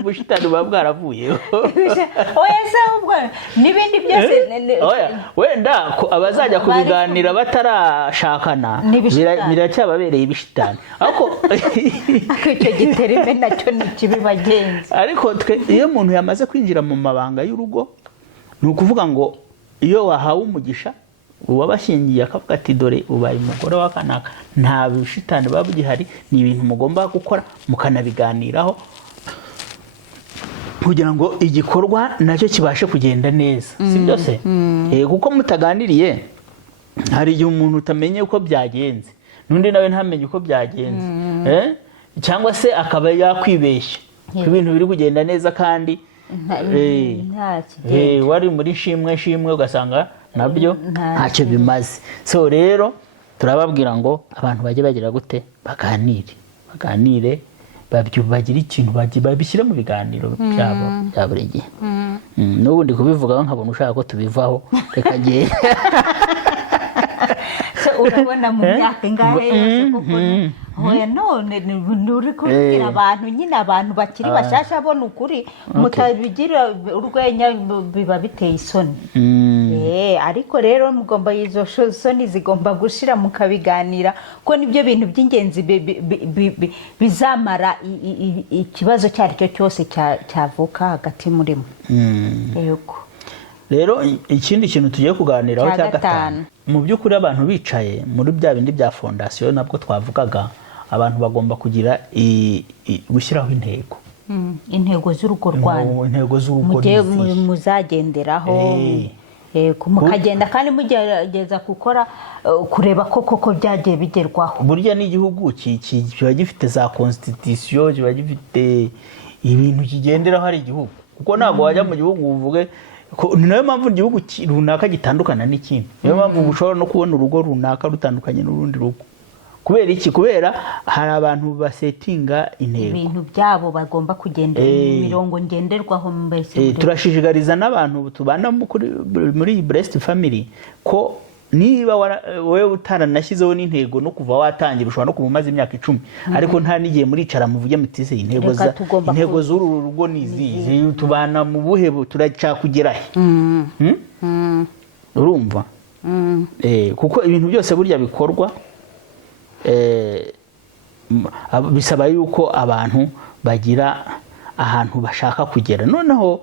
ubushitani buba bwaravuye n'ibindi byose wenda abazajya kubiganira batarashakana biracyababereye ibishitani ariko icyo giterime nacyo ni kibi bagenzi ariko iyo umuntu yamaze kwinjira mu mabanga y'urugo ni ukuvuga ngo iyo wahawe umugisha uwabashingiye akavuga ati dore ubaye umugore wa kanaka nta bishitani baba bigihari ni ibintu mugomba gukora mukanabiganiraho kugira ngo igikorwa nacyo kibashe kugenda neza si byose kuko mutaganiriye hari igihe umuntu utamenye uko byagenze n'undi nawe ntamenye uko byagenze cyangwa se akaba yakwibeshya ko ibintu biri kugenda neza kandi wari muri shimwe ugasanga nabyo ntacyo bimaze so rero turababwira ngo abantu bajye bagira gute baganire bagire ikintu babishyire mu biganiro byabo bya buri gihe n'ubundi kubivugaho nkabona ushaka ko tubivaho reka gihe urabona mu myaka ingahe yose kuko hoya none uri kubwira abantu nyine abantu bakiri bashasha abona ukuri mutabigira urwenya biba biteye isoni ariko rero mugomba izo soni zigomba gushira mukabiganira ko nibyo bintu by'ingenzi bizamara ikibazo cyaricyo cyose cyavuka hagati muri mwe yego rero ikindi kintu tugiye kuganiraho cya gatanu mu by'ukuri abantu bicaye muri bya bindi bya fondasiyo nabwo twavugaga abantu bagomba kugira gushyiraho intego z'urugo rwanyu muzagenderaho mukagenda kandi mugerageza gukora kureba ko koko byagiye bigerwaho burya n'igihugu kiba gifite za constitution kiba gifite ibintu kigenderaho ari igihugu kuko ntabwo wajya mu gihugu uvuge ni nayo mpamvu igihugu runaka gitandukana n'ikindi niyo mpamvu ushobora no kubona urugo runaka rutandukanye n'urundi rugo kubera iki? Kubera hari abantu basetinga intego, ibintu byabo bagomba kugendera imirongo ngenderwaho. Mbese turashishikariza n'abantu tubana muri Blessed Family ko niba wowe utaranashyizeho n'intego no kuva watangira ushobora no kuba umaze imyaka 10 ariko nta n'igihe muricara muvuge muti se intego z'uru rugo nizizi, tubana mu buhebo turacakugera he? Urumva? Kuko ibintu byose burya bikorwa bisaba yuko abantu bagira ahantu bashaka kugera, noneho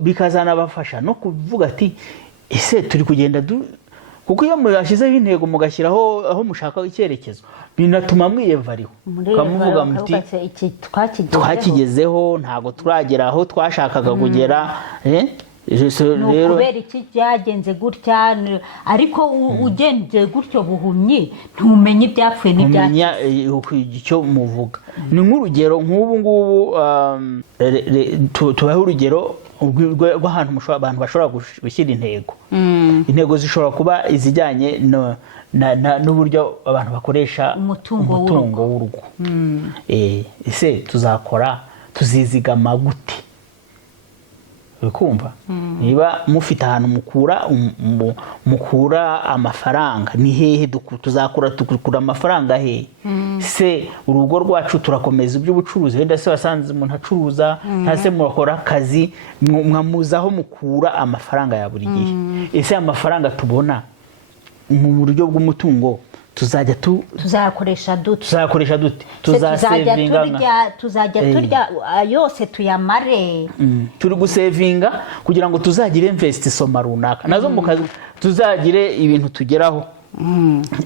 bikazanabafasha no kuvuga ati ese turi kugenda kuko iyo muyashyizeho intego mugashyiraho aho mushaka icyerekezo binatuma mwiyevariho ukamuvuga muti twakigezeho ntago turagera aho twashakaga kugera. rero kubera iki byagenze gutya, ariko ugenze gutyo buhumye ntumenye ibyapfuye n'ibyakize icyo muvuga. Ni nk'urugero nk'ubu ngubu tubaho urugero rw'ahantu abantu bashobora gushyira intego. Intego zishobora kuba izijyanye n'uburyo abantu bakoresha umutungo w'urugo. Ese tuzizigama gute? Ukumva? Niba mufite ahantu mukura amafaranga, ni hehe tukura amafaranga hehe? Se urugo rwacu turakomeza iby'ubucuruzi, wenda se wasanze umuntu acuruza ntase murakora akazi mwamuzaho mukura amafaranga ya buri gihe. Ese amafaranga tubona mu buryo bw'umutungo tuzayakoresha dute? Tuzajya turya yose tuyamare? Turi gusevinga kugira ngo tuzagire investisoma runaka, nazo tuzagire ibintu tugeraho.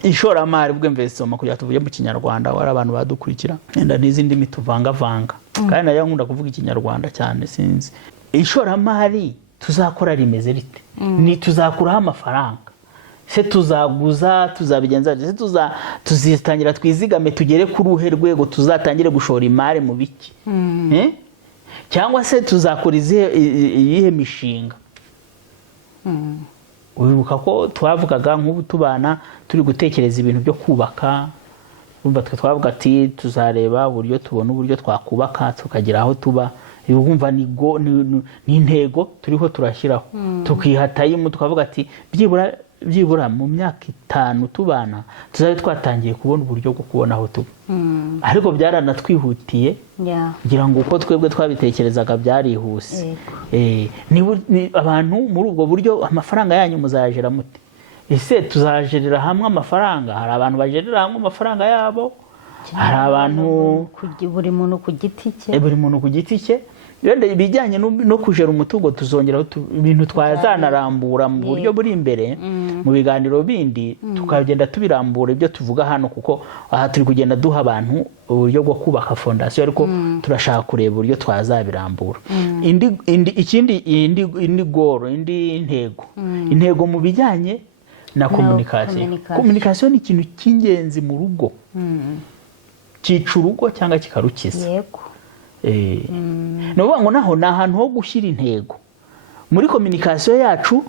Ishoramari bw'investisoma kugira tuvuye mu Kinyarwanda, wari abantu badukurikira enda n'izindi mituvangavanga, kandi nayo nkunda kuvuga Ikinyarwanda cyane sinzi. Ishoramari tuzakora rimeze rite? Ni tuzakuraho amafaranga? Se tuzaguza, tuzabigenza, se tuzitangira twizigame tugere ku ruhe rwego tuzatangire gushora imari mu biki? Cyangwa se tuzakora iyihe mishinga? Wibuka ko twavugaga nk'ubu tubana turi gutekereza ibintu byo kubaka, urumva twavuga ati tuzareba uburyo tubona uburyo twakubaka tukagira aho tuba. Urumva ni intego turiho turashyiraho, tukihatayimu tukavuga ati byibura mu myaka 5 tubana tuzabe twatangiye kubona uburyo bwo kubona aho tuba. Ariko byaranatwihutiye kugira ngo uko twebwe twabitekerezaga byarihuse. Abantu muri ubwo buryo amafaranga yanyu muzayajera muti? Ese tuzajerera hamwe amafaranga? Hari abantu bajerera hamwe amafaranga yabo, hari abantu buri muntu ku giti cye. Wenda ibijyanye no kujera umutungo tuzongeraho ibintu twazanarambura mu buryo buri imbere mu biganiro bindi, tukagenda tubirambura ibyo tuvuga hano, kuko aha turi kugenda duha abantu uburyo bwo kubaka fondasiyo, ariko turashaka kureba uburyo twazabirambura. Indi goal, indi intego mu bijyanye na communication ni ikintu cy'ingenzi mu rugo, cyica urugo cyangwa kikarukiza. Nuvuga ngo naho ni ahantu ho gushyira intego. Muri communication yacu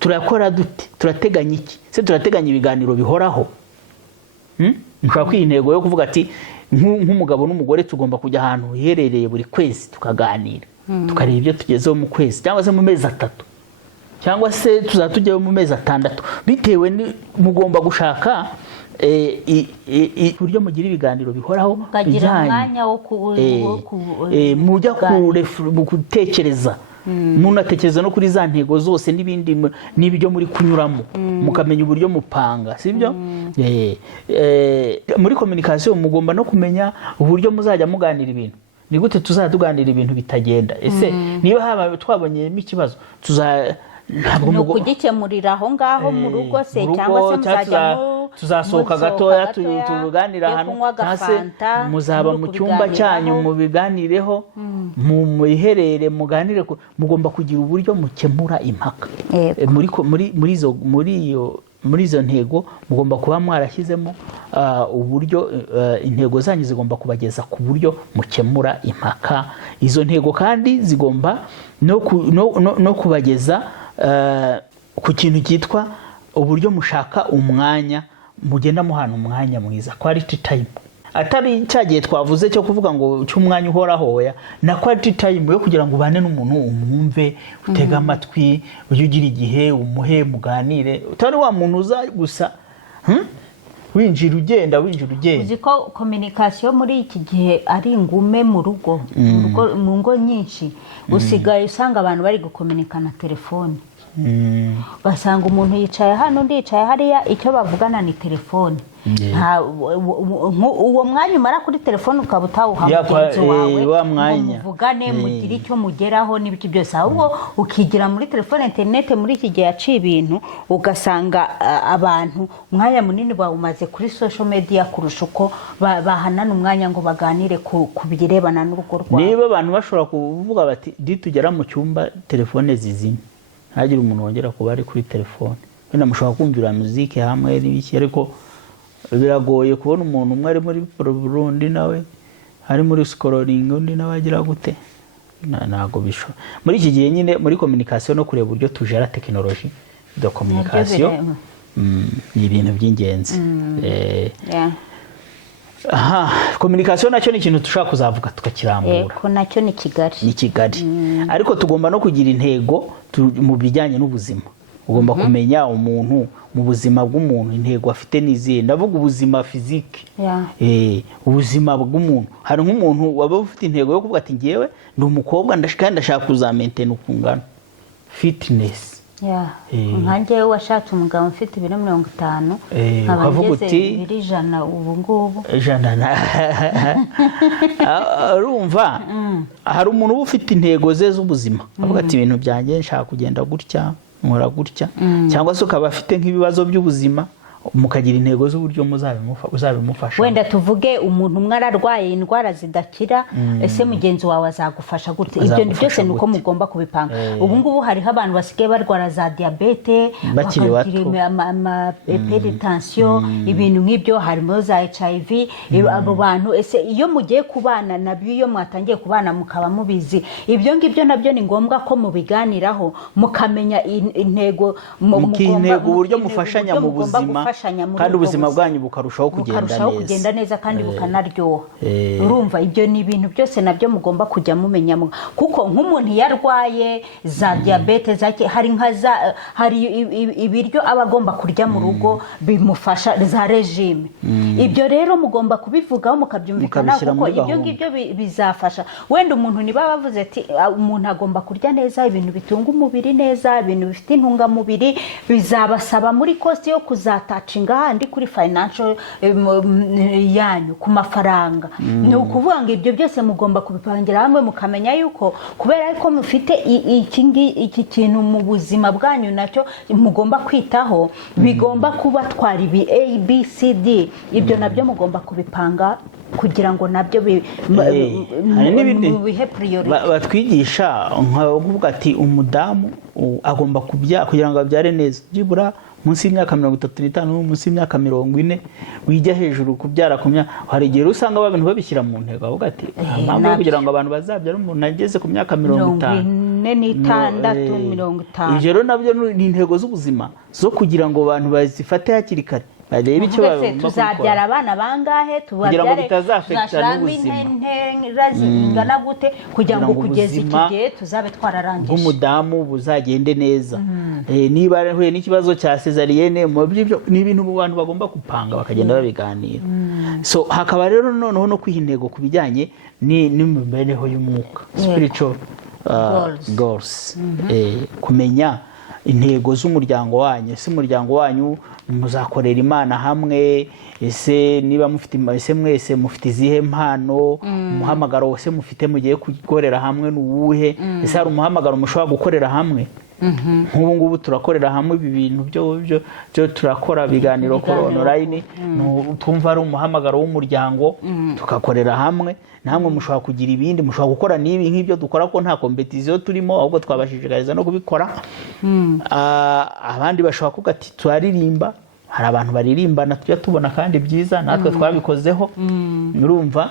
turakora dute? Turateganya iki? Se turateganya ibiganiro bihoraho? Nshobora kwiha intego yo kuvuga ati nk'umugabo n'umugore tugomba kujya ahantu hiherereye buri kwezi tukaganira, tukareba ibyo tugezeho mu kwezi, cyangwa se mu mezi 3, cyangwa se tuzatujyaho mu mezi 6, bitewe mugomba gushaka uburyo mugira ibiganiro bihoraho, mukagira umwanya wo mujya gutekereza, munatekereza no kuri za ntego zose n'ibindi n'ibyo muri kunyuramo, mukamenya uburyo mupanga, sibyo? Muri communication mugomba no kumenya uburyo muzajya muganira ibintu. Ni gute tuzaduganira ibintu bitagenda? Ese niba haba twabonyemo ikibazo ntabwo kugikemurira aho ngaho mu rugo se, cyangwa se muzajya tuzasohoka gatoya tuganira hano, muzaba mu cyumba cyanyu mubiganireho, muherere muganire. Mugomba kugira uburyo mukemura impaka. Muri izo ntego mugomba kuba mwarashyizemo uburyo intego zanyu zigomba kubageza ku buryo mukemura impaka. Izo ntego kandi zigomba no kubageza ku kintu cyitwa uburyo mushaka umwanya mugenda muhana umwanya mwiza, quality time, atari cyagiye twavuze cyo kuvuga ngo cy'umwanya uhoraho ya na quality time yo kugira ngo ubane n'umuntu umwumve, utega amatwi, ujye ugira igihe umuhe muganire, utari wa muntu uza gusa winjira ugenda. Uzi ko communication muri iki gihe ari ingume mu rugo, mu ngo nyinshi usigaye usanga abantu bari gukomunika na telefone. Basanga umuntu yicaye hano undi yicaye hariya, icyo bavugana ni telefone. Uwo mwanya umara kuri telefone ukaba utawuha mugenzi wawe muvugane mugire icyo mugeraho n'ibiki byose, ahubwo ukigira muri telefone. Internet muri iki gihe yaciye ibintu, ugasanga abantu umwanya munini bawumaze kuri social media kurusha uko bahanana umwanya ngo baganire ku birebana n'urugo rwabo. Niba abantu bashobora kuvuga bati ditugera mu cyumba telefone zizimye, ntagire umuntu wongera kuba ari kuri telefone, wenda mushobora kumvira muziki hamwe n'ibiki, ariko biragoye kubona umuntu umwe ari muri Burundi nawe ari muri scrolling undi nawe agira gute. Ntago bisho muri iki gihe nyine muri communication no kureba uburyo tujera technology de communication ni ibintu by'ingenzi. Communication nacyo ni ikintu dushaka kuzavuga tukakirambura, ko nacyo ni Kigali, ariko tugomba no kugira intego mu bijyanye n'ubuzima. Ugomba kumenya umuntu mu buzima bw'umuntu intego afite nizihe. Ndavuga ubuzima physique, ubuzima bw'umuntu. Hari nk'umuntu waba ufite intego yo kuvuga ati ngewe ndi umukobwa ndashaka kuzamaintain ukungana, fitness. Nkanjye washatse umugabo ufite ibiro 50, ukavuga uti 100 ubu ngubu. Urumva hari umuntu uba ufite intego ze z'ubuzima, avuga ati ibintu byanjye nshaka kugenda gutya, nkora gutya, cyangwa se ukaba afite nk'ibibazo by'ubuzima, mukagira intego z'uburyo uzabimufasha. Wenda tuvuge umuntu umwe ararwaye indwara zidakira, ese mugenzi wawe azagufasha gute? Ibyo byose nuko mugomba kubipanga. Ubu ngubu hariho abantu basigaye barwara za diabete, bakagira hypertension, ibintu nk'ibyo, harimo za HIV. Abo bantu ese iyo mugiye kubana nabyo, iyo mwatangiye kubana mukaba mubizi ibyo ngibyo, nabyo ni ngombwa ko mubiganiraho, mukamenya intego, uburyo mufashanya mu buzima, kandi ubuzima bwanyu bukarushaho kugenda neza kandi bukanaryoha. Urumva ibyo ni ibintu byose nabyo mugomba kujya mumenya, kuko nk'umuntu yarwaye za diabete, hari ibiryo aba agomba kurya mu rugo bimufasha, za regime. Ibyo rero mugomba kubivugaho mukabyumvikana, kuko ibyo ngibyo bizafasha. Wenda umuntu niba bavuze ati umuntu agomba kurya neza, ibintu bitunga umubiri neza, ibintu bifite intungamubiri, bizabasaba muri cost yo kuzatacinga handi kuri financial yanyu, ku mafaranga. Ni ukuvuga ngo ibyo byose mugomba kubipangira hamwe, mukamenya yuko kubera ko mufite iki kintu mu buzima bwanyu nacyo mugomba kwitaho, bigomba kubatwara ibi ABCD. Ibyo nabyo mugomba kubipanga kugira ngo nabyo bihe priority. Batwigisha nkavuga ati umudamu agomba kugira ngo abyare neza byibura munsi y'imyaka 35, munsi y'imyaka 40, wijya hejuru kubyara kumya. Hari igihe usanga abantu babishyira mu ntego, avuga ati mpamvu kugira ngo abantu bazabyara umuntu ageze ku myaka 50, 46, 50. Ibyo rero nabyo ni intego z'ubuzima zo kugira ngo abantu bazifate hakiri kare. Barebe icyo bagomba tuzabyara abana bangahe, tubabyare ingana gute, kugira ngo kugeza iki gihe tuzabe twararangije umudamu buzagende neza. Niba huye n'ikibazo cya cesarienne, ni ibintu abantu bagomba gupanga bakagenda babiganira. So hakaba rero noneho no kwiha intego ku bijyanye n'imibereho y'umwuka, spiritual goals. Kumenya intego z'umuryango wanyu. Ese umuryango wanyu muzakorera Imana hamwe? Ese niba mufite mwese mufite izihe mpano? Umuhamagaro wose mufite mugiye gukorera hamwe n'uwuhe? Ese hari umuhamagaro mushobora gukorera hamwe? Nk'ubu ngubu turakorera hamwe ibi bintu byo turakora biganiro kuri online, tumva ari umuhamagaro w'umuryango, tukakorera hamwe. Namwe mushobora kugira ibindi, mushobora gukora nibi nk'ibyo dukora, ko nta competition turimo, ahubwo twabashishikariza no kubikora. Abandi bashobora kuvuga ati twaririmba, hari abantu baririmbana tujya tubona kandi byiza, natwe twabikozeho. Urumva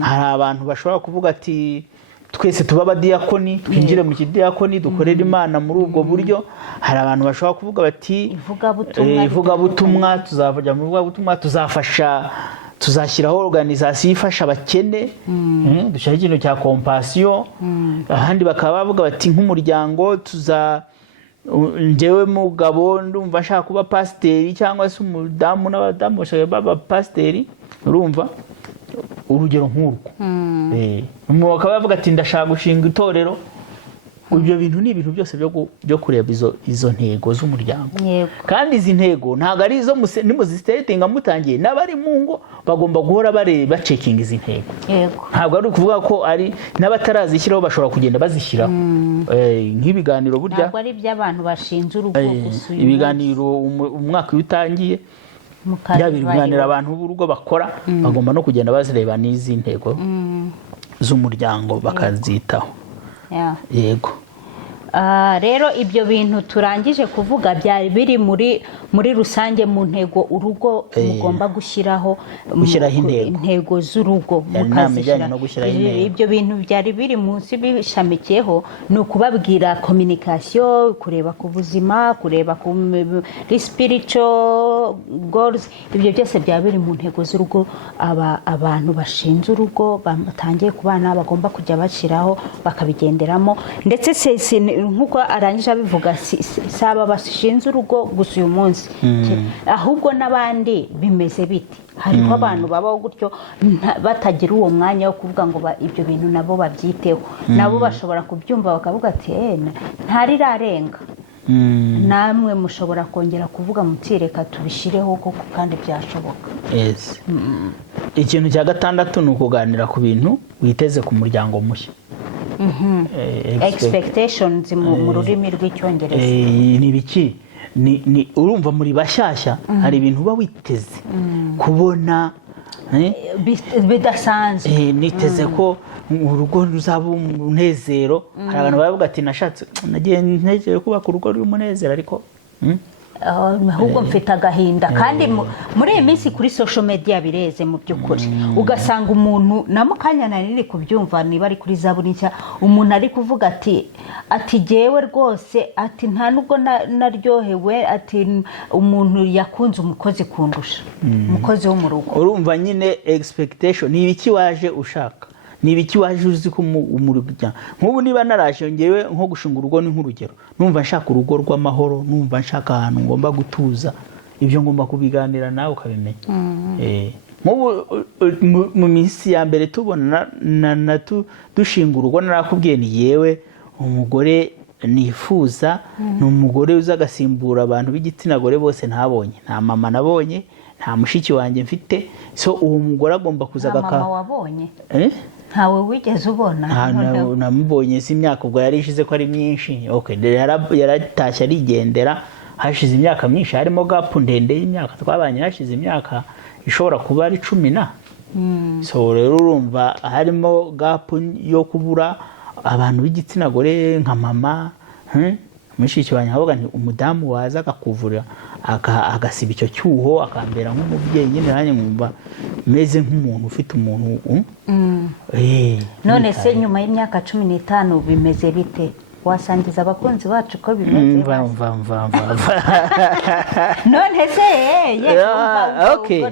hari abantu bashobora kuvuga ati twese tuba abadiyakoni twinjire mu kidiyakoni dukorera Imana muri ubwo buryo. Hari abantu bashobora kuvuga bati ivugabutumwa tuzajya mu ivugabutumwa tuzashyiraho organisation ifasha abakene, dushaka ikintu cya compassion. Ahandi bakaba bavuga bati nk'umuryango njyewe mugabo ndumva nshaka kuba pasiteri, cyangwa se umudamu n'abadamu bashaka baba pasiteri, urumva urugero nk'urwo. Bakaba bavuga ati ndashaka gushinga itorero. Ibyo bintu ni ibintu byose byo kureba izo ntego z'umuryango. Kandi izi ntego ntabwo ari izo nimuzisitatinga mutangiye, n'abari mu ngo bagomba guhora bacekinga izi ntego. Ntabwo ari ukuvuga ko ari n'abatarazishyiraho bashobora kugenda bazishyiraho. Nk'ibiganiro burya ntabwo ari iby'abantu bashinze urugo gusa. Ibiganiro umwaka iyo utangiye ibiganiro abantu b'urugo bakora bagomba no kugenda bazireba n'izi ntego z'umuryango bakazitaho. Yego. Rero ibyo bintu turangije kuvuga byari biri muri rusange mu ntego urugo mugomba gushyiraho intego z'urugo mukazishyira. Ibyo bintu byari biri munsi bishamikiyeho ni ukubabwira communication, kureba ku buzima, kureba ku spiritual goals. Ibyo byose byaba biri mu ntego z'urugo abantu bashinze urugo batangiye kubana bagomba kujya bashyiraho bakabigenderamo. Ndetse nkuko arangije abivuga saba bashinze urugo gusa uyu munsi, ahubwo n'abandi bimeze biti. Hariho abantu babaho gutyo batagira uwo mwanya wo kuvuga ngo ibyo bintu nabo babyiteho. Nabo bashobora kubyumva bakavuga ati ntarirarenga. Namwe mushobora kongera kuvuga muti reka tubishireho koko kandi byashoboka. Ikintu cya gatandatu ni ukuganira ku bintu witeze ku muryango mushya. Expectations mu rurimi rw'icyongereza. Ni biki? Urumva muri bashyashya hari ibintu uba witeze kubona bidasanzwe. Niteze ko urugo ruzaba umunezero. Hari abantu bavuga ati nagiye ntegeye kubaka urugo rw'umunezero ariko ahubwo mfite agahinda. Kandi muri iyi minsi kuri social media bireze mu by'ukuri, ugasanga umuntu na mukanya nari kubyumva niba ari kuri Zaburi nshya, umuntu ari kuvuga ati jewe rwose ati nta nubwo naryohewe, ati umuntu yakunze umukozi kundusha, umukozi wo mu rugo. Urumva nyine expectation ni ibiki waje ushaka, ni ibiki waje uzi ko umuryango. Nk'ubu niba naraje ngewe nko gushinga urugo ni nk'urugero, numva nshaka urugo rw'amahoro, numva nshaka ahantu ngomba gutuza, ibyo ngomba kubiganira nawe ukabimenya. Nk'ubu mu minsi ya mbere tubona dushinga urugo narakubwiye ni yewe umugore nifuza ni umugore uzagasimbura abantu b'igitsina gore bose ntabonye, nta mama nabonye, nta mushiki wanjye mfite. So uwo mugore agomba kuza mama wabonye ntawe wigeze ubona? Namubonye si imyaka ubwo yari ishize ko ari myinshi. Yaratashye arigendera hashize imyaka myinshi, harimo gapu ndende y'imyaka twabanye, hashize imyaka ishobora kuba ari 10. So rero urumva harimo gapu yo kubura abantu b'igitsina gore nka mama, mushiki wanjye. Ahubwo nti umudamu waza akakuvura agasiba icyo cyuho akambera nk'umubyeyi, nyine nanjye nkumva meze nk'umuntu ufite umuntu. None se nyuma y'imyaka 15 bimeze bite? Wasangiza abakunzi bacu ko bimeze? None se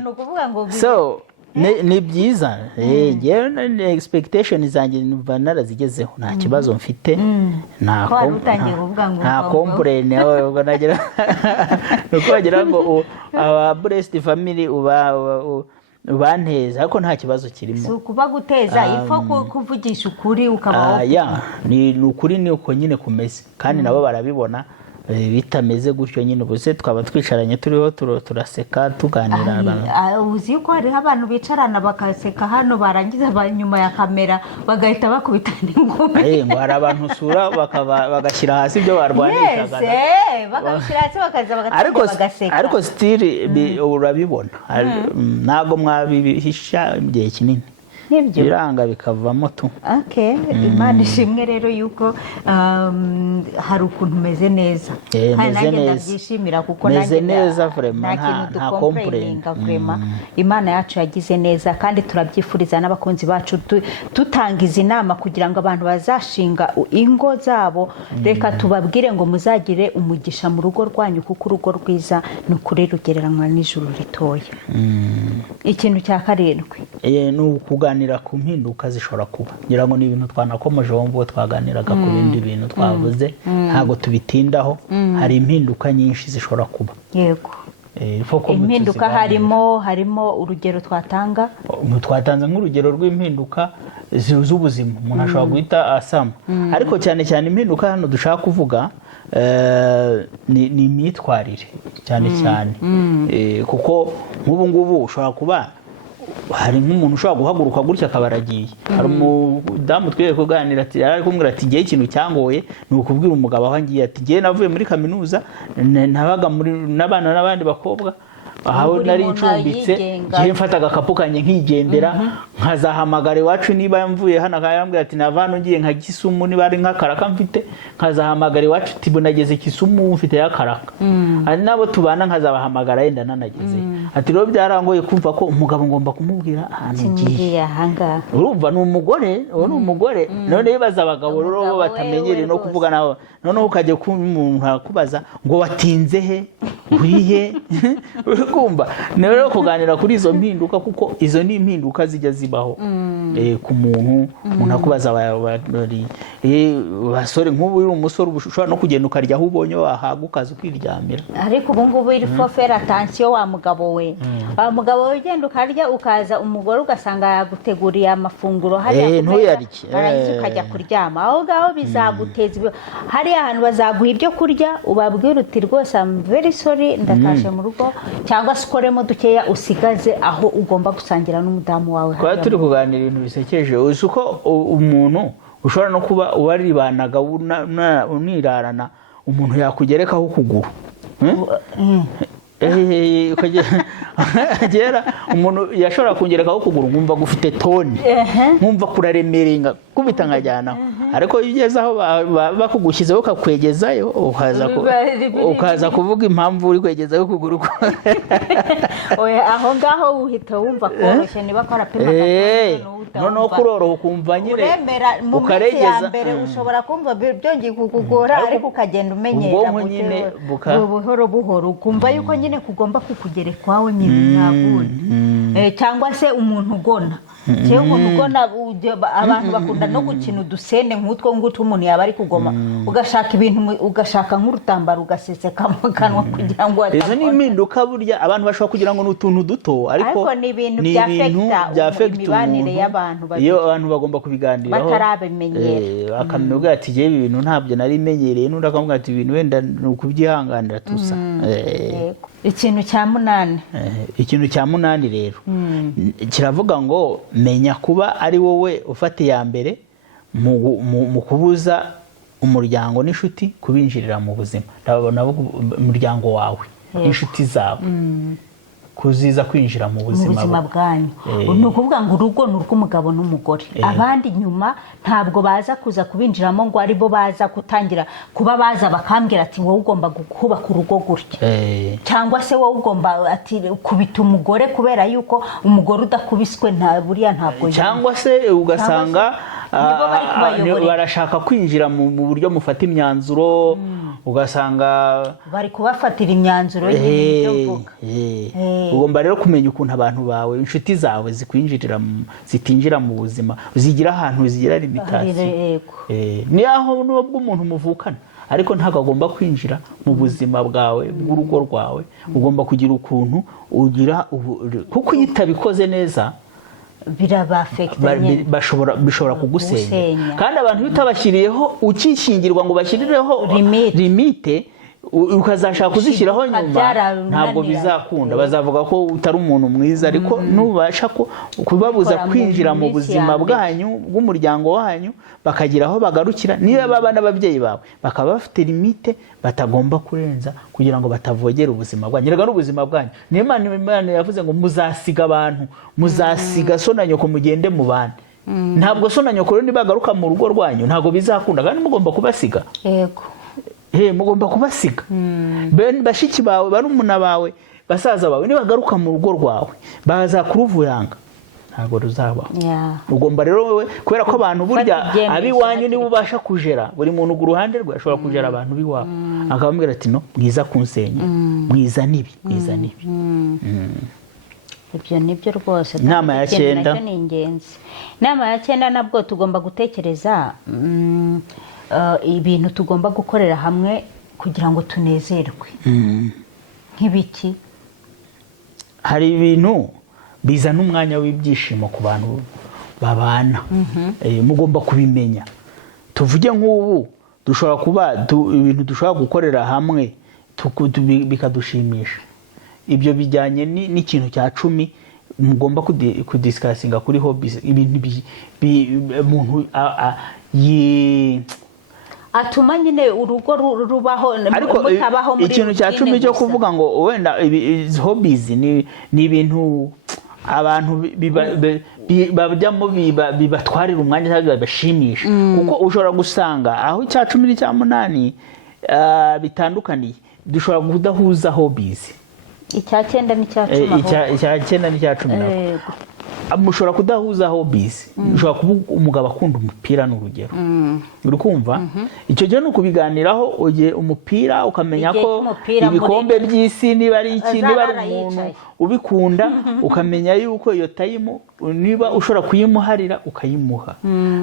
no kuvuga ngo so ni byiza. Yewe expectation zanjye numva narazigezeho, nta kibazo mfite, nta complain. Ubwo nagira uko wagira ngo aba blessed family ubanteza, ariko nta kibazo kirimo. Si ukuba guteza ifo kuvugisha ukuri ukaba ni ukuri, ni uko nyine kumeze, kandi nabo barabibona bitameze gutyo nyine. Ubuse twaba twicaranye turiho turaseka tuganira. Uzi ko hari abantu bicarana bakaseka hano barangiza nyuma ya kamera bagahita bakubitana ingumi. Ngo hari abantu usura bagashyira hasi ibyo barwanishaga. Bakabishyira hasi bakaza bagaseka. Ariko still urabibona, ntabwo mwabihisha igihe kinini. biranga bikavamo tu. Imana ishimwe rero yuko hari ukuntu umeze neza, nanjye ndabyishimira kuko nanjye nta kintu dukomplayininga vrema. Imana yacu yagize neza kandi turabyifuriza n'abakunzi bacu tutanga izi nama kugira ngo abantu bazashinga ingo zabo, reka tubabwire ngo muzagire umugisha mu rugo rwanyu kuko urugo rwiza ni ukuri rugereranywa n'ijuru ritoya. Ikintu cya karindwi ni ukuganira ku mpinduka zishobora kuba, ngira ngo ni ibintu twanakomeje wumva twaganiraga ku bindi bintu twavuze, ntabwo tubitindaho. Hari impinduka nyinshi zishobora kuba. Yego, impinduka harimo urugero twatanze nk'urugero rw'impinduka z'ubuzima umuntu ashobora guhita asama, ariko cyane cyane impinduka hano dushaka kuvuga ni imyitwarire cyane cyane, kuko nk'ubu ngubu ushobora kuba hari nk'umuntu ushobora guhaguruka gutya akaba aragiye. Hari umudamu tweye kuganira ari kumbwira ati ngiye ikintu cyangoye ni ukubwira umugabo aho ngiye, ati ngiye navuye muri kaminuza nabaga n'abana n'abandi bakobwa aho nari ncumbitse, ngiye mfata agakapu kanye nkigendera, nkazahamagara iwacu niba mvuye hano akambwira ati nava hano ngiye nka Kisumu, niba ari nk'akaraka mfite nkazahamagara iwacu ati nageze Kisumu mfite y'akaraka, ari nabo tubana nkazabahamagara yenda nanageze. Ati rero byarangoye kumva ko umugabo ngomba kumubwira ahantu ngiye. Urumva ni umugore none bibaza abagabo rero bo batamenyereye no kuvuga nawe, noneho ukajya umuntu akubaza ngo watinze he urihe kumva. Rero kuganira kuri izo mpinduka kuko izo ni impinduka zijya zibaho ku muntu akubaza basore nk'ubu uri umusore ushobora no kugenda ukarya aho ubonye wahaga ukaza ukiryamira, ariko ubu ngubu iri fofera atansiyo wa mugabo we ugenda ukarya ukaza umugore ugasanga yaguteguriye amafunguro hariya ntuyarye ukajya kuryama, aho ngaho bizaguteza hariya ahantu bazaguha ibyo kurya ubabwira uti rwose I'm very sorry ndatashe mu rugo, cyangwa se ukoremo dukeya usigaze aho ugomba gusangira n'umudamu wawe. Kwa turi kuganira ibintu bisekeje, uzi uko umuntu ushobora no kuba ubaribanaga unirarana umuntu yakugerekaho ukuguru ukagera umuntu yashobora kungerekaho ukuguru nkumva gufite toni, nkumva kuraremereye kubita nkajyanaho, ariko iyo ugeze aho bakugushyizeho ukakwegezayo ukaza kuvuga impamvu uri kwegezayo ukuguru. Aho ngaho uhita wumva koroshye niba ko arapima noneho kuroroha ukumva nyine ukaregeza. Mbere ushobora kumva byongeye kukugora ariko ukagenda umenyera buhoro buhoro ukumva yuko nyine kugomba kukugerekwaho nyine ntagundi, cyangwa se umuntu ugona. Cyangwa umuntu ugona abantu bakunda no gukina udusene nk'utwo ngutwo umuntu yaba ari kugoma, ugashaka ibintu ugashaka nk'urutambaro ugaseseka mu kanwa kugira ngo izo ni impinduka. Burya abantu bashobora kugira ngo ni utuntu duto ariko ni ibintu byafekta imibanire y'abantu. Iyo abantu bagomba kubiganiraho batarabimenyera, akamenya ati je ibintu ntabyo nari menyereye, n'undi akamubwira ati ibintu wenda ni ukubyihanganira tusa. Ikintu cya munani, ikintu cya munani rero kiravuga ngo menya kuba ari wowe ufata iya mbere mu kubuza umuryango n'inshuti kubinjirira mu buzima. Ndabona umuryango wawe n'inshuti zawe kuziza kwinjira mu buzima bwanyu. Ni ukuvuga ngo urugo ni urw'umugabo n'umugore, abandi nyuma ntabwo baza kuza kubinjiramo ngo aribo baza gutangira kuba baza bakambwira ati wowe ugomba kubaka urugo gutya, cyangwa se wowe ugomba ati kubita umugore kubera yuko umugore udakubiswe buriya ntabwo, cyangwa se ugasanga barashaka kwinjira mu buryo mufata imyanzuro, ugasanga bari kubafatira imyanzuro y'ibyo mvuga. Ugomba rero kumenya ukuntu abantu bawe inshuti zawe zitinjira mu buzima, zigira ahantu zigira limitasiyo. Ni aho n'ubwo umuntu muvukana ariko ntabwo agomba kwinjira mu buzima bwawe bw'urugo rwawe. Ugomba kugira ukuntu ugira kuko iyo utabikoze neza bishobora kugusenya. Kandi abantu iyo utabashyiriyeho ukishingirwa ngo bashyirireho limite, ukazashaka kuzishyiraho nyuma ntabwo bizakunda, bazavuga ko utari umuntu mwiza, ariko nubasha kubabuza kwinjira mu buzima bwanyu bw'umuryango wanyu bakagira aho bagarukira, niba baba n'ababyeyi bawe bakaba bafite limite batagomba kurenza kugira ngo batavogera ubuzima bwanyu. Rega n'ubuzima bwanyu niyo Imana yavuze ngo muzasiga abantu, muzasiga so na nyoko mugende mu bandi. Ntabwo so na nyoko nibagaruka mu rugo rwanyu ntabwo bizakunda, kandi mugomba kubasiga. Yego, mugomba kubasiga. Bashiki bawe, barumuna bawe, basaza bawe nibagaruka mu rugo rwawe baza kuruvuyanga ntabwo ruzabaho. Ugomba rero wowe, kubera ko abantu burya abiwanyu niba ubasha kujera buri muntu ku ruhande rwe ashobora kujera abantu biwabo, akabambwira ati no mwiza kunsenya, mwiza nibi, mwiza nibi. Ibyo nibyo rwose. Inama ya 9 ni ingenzi. Inama ya 9 nabwo tugomba gutekereza ibintu tugomba gukorera hamwe kugira ngo tunezerwe. Nk'ibiki? Hari ibintu bizana umwanya w'ibyishimo ku bantu babana. Mugomba kubimenya. Tuvuge nk'ubu dushobora kuba ibintu dushobora gukorera hamwe bikadushimisha. Ibyo bijyanye n'ikintu cya 10 mugomba kudiscussinga kuri hobbies, ibintu umuntu atuma nyine urugo rubaho mutabaho muri ikintu cya 10 cyo kuvuga ngo wenda hobbies ni ibintu abantu bajyamo bibatwarira umwanya cyangwa bibashimisha. Kuko ushobora gusanga aho icya 10 n'icya 8 bitandukaniye, dushobora kudahuza hobbies. Icya 9 n'icya 10, icya 9 n'icya 10 mushobora kudahuza hobbies. Ushobora kuba umugabo akunda umupira n'urugero, uri kumva icyo gihe nuko biganiraho umupira ukamenya ko ibikombe by'isi niba ari iki, niba ari umuntu ubikunda ukamenya yuko iyo time niba ushobora kuyimuharira ukayimuha.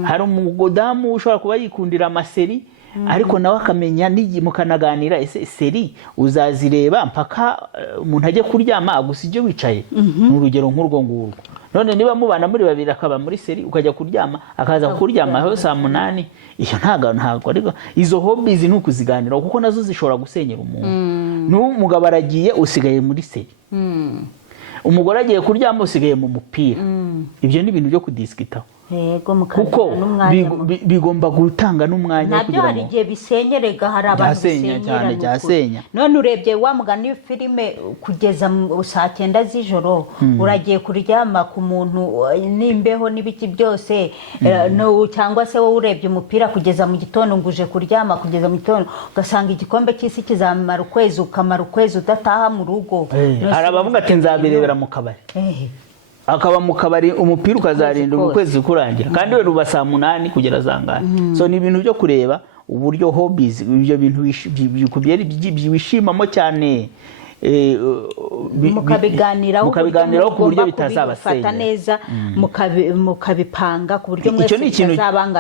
Hari umugodamu ushobora kuba yikundira amaseri, ariko nawe akamenya mukanaganira ese seri uzazireba mpaka umuntu ajye kuryama agusije wicaye, n'urugero nk'urwo ngurwo. None niba mubana muri babiri akaba muri seri ukajya kuryama akaza kuryama aho saa 8, iyo ntago ariko izo hobbies ni ukuziganira kuko nazo zishobora gusenyera umuntu. N'umugabo aragiye usigaye muri seri, umugore agiye kuryama usigaye mu mupira. Ibyo ni ibintu byo kudiskitaho. Yego, kuko bigomba gutanga n'umwanya kugira ngo hari igihe bisenyerega, hari abantu byasenya. None urebye wa mugani filime kugeza saa 9 z'ijoro uragiye kuryama ku muntu n'imbeho n'ibiki byose, cyangwa se wowe urebye umupira kugeza mu gitondo nguje kuryama kugeza mu gitondo, ugasanga igikombe cy'isi kizamara ukwezi, ukamara ukwezi udataha mu rugo. Hari abavuga ati nzabirebera mu kabari, akaba mu kabari umupira ukazarinda ukwezi kurangira, kandi we ruba saa 8 kugera zangana. So ni ibintu byo kureba uburyo hobbies, ibyo bintu bishimamo cyane, mukabiganiraho ku buryo bitazabasenya neza, mukabipanga ku buryo mwese bitazabangamira. Icyo ni ikintu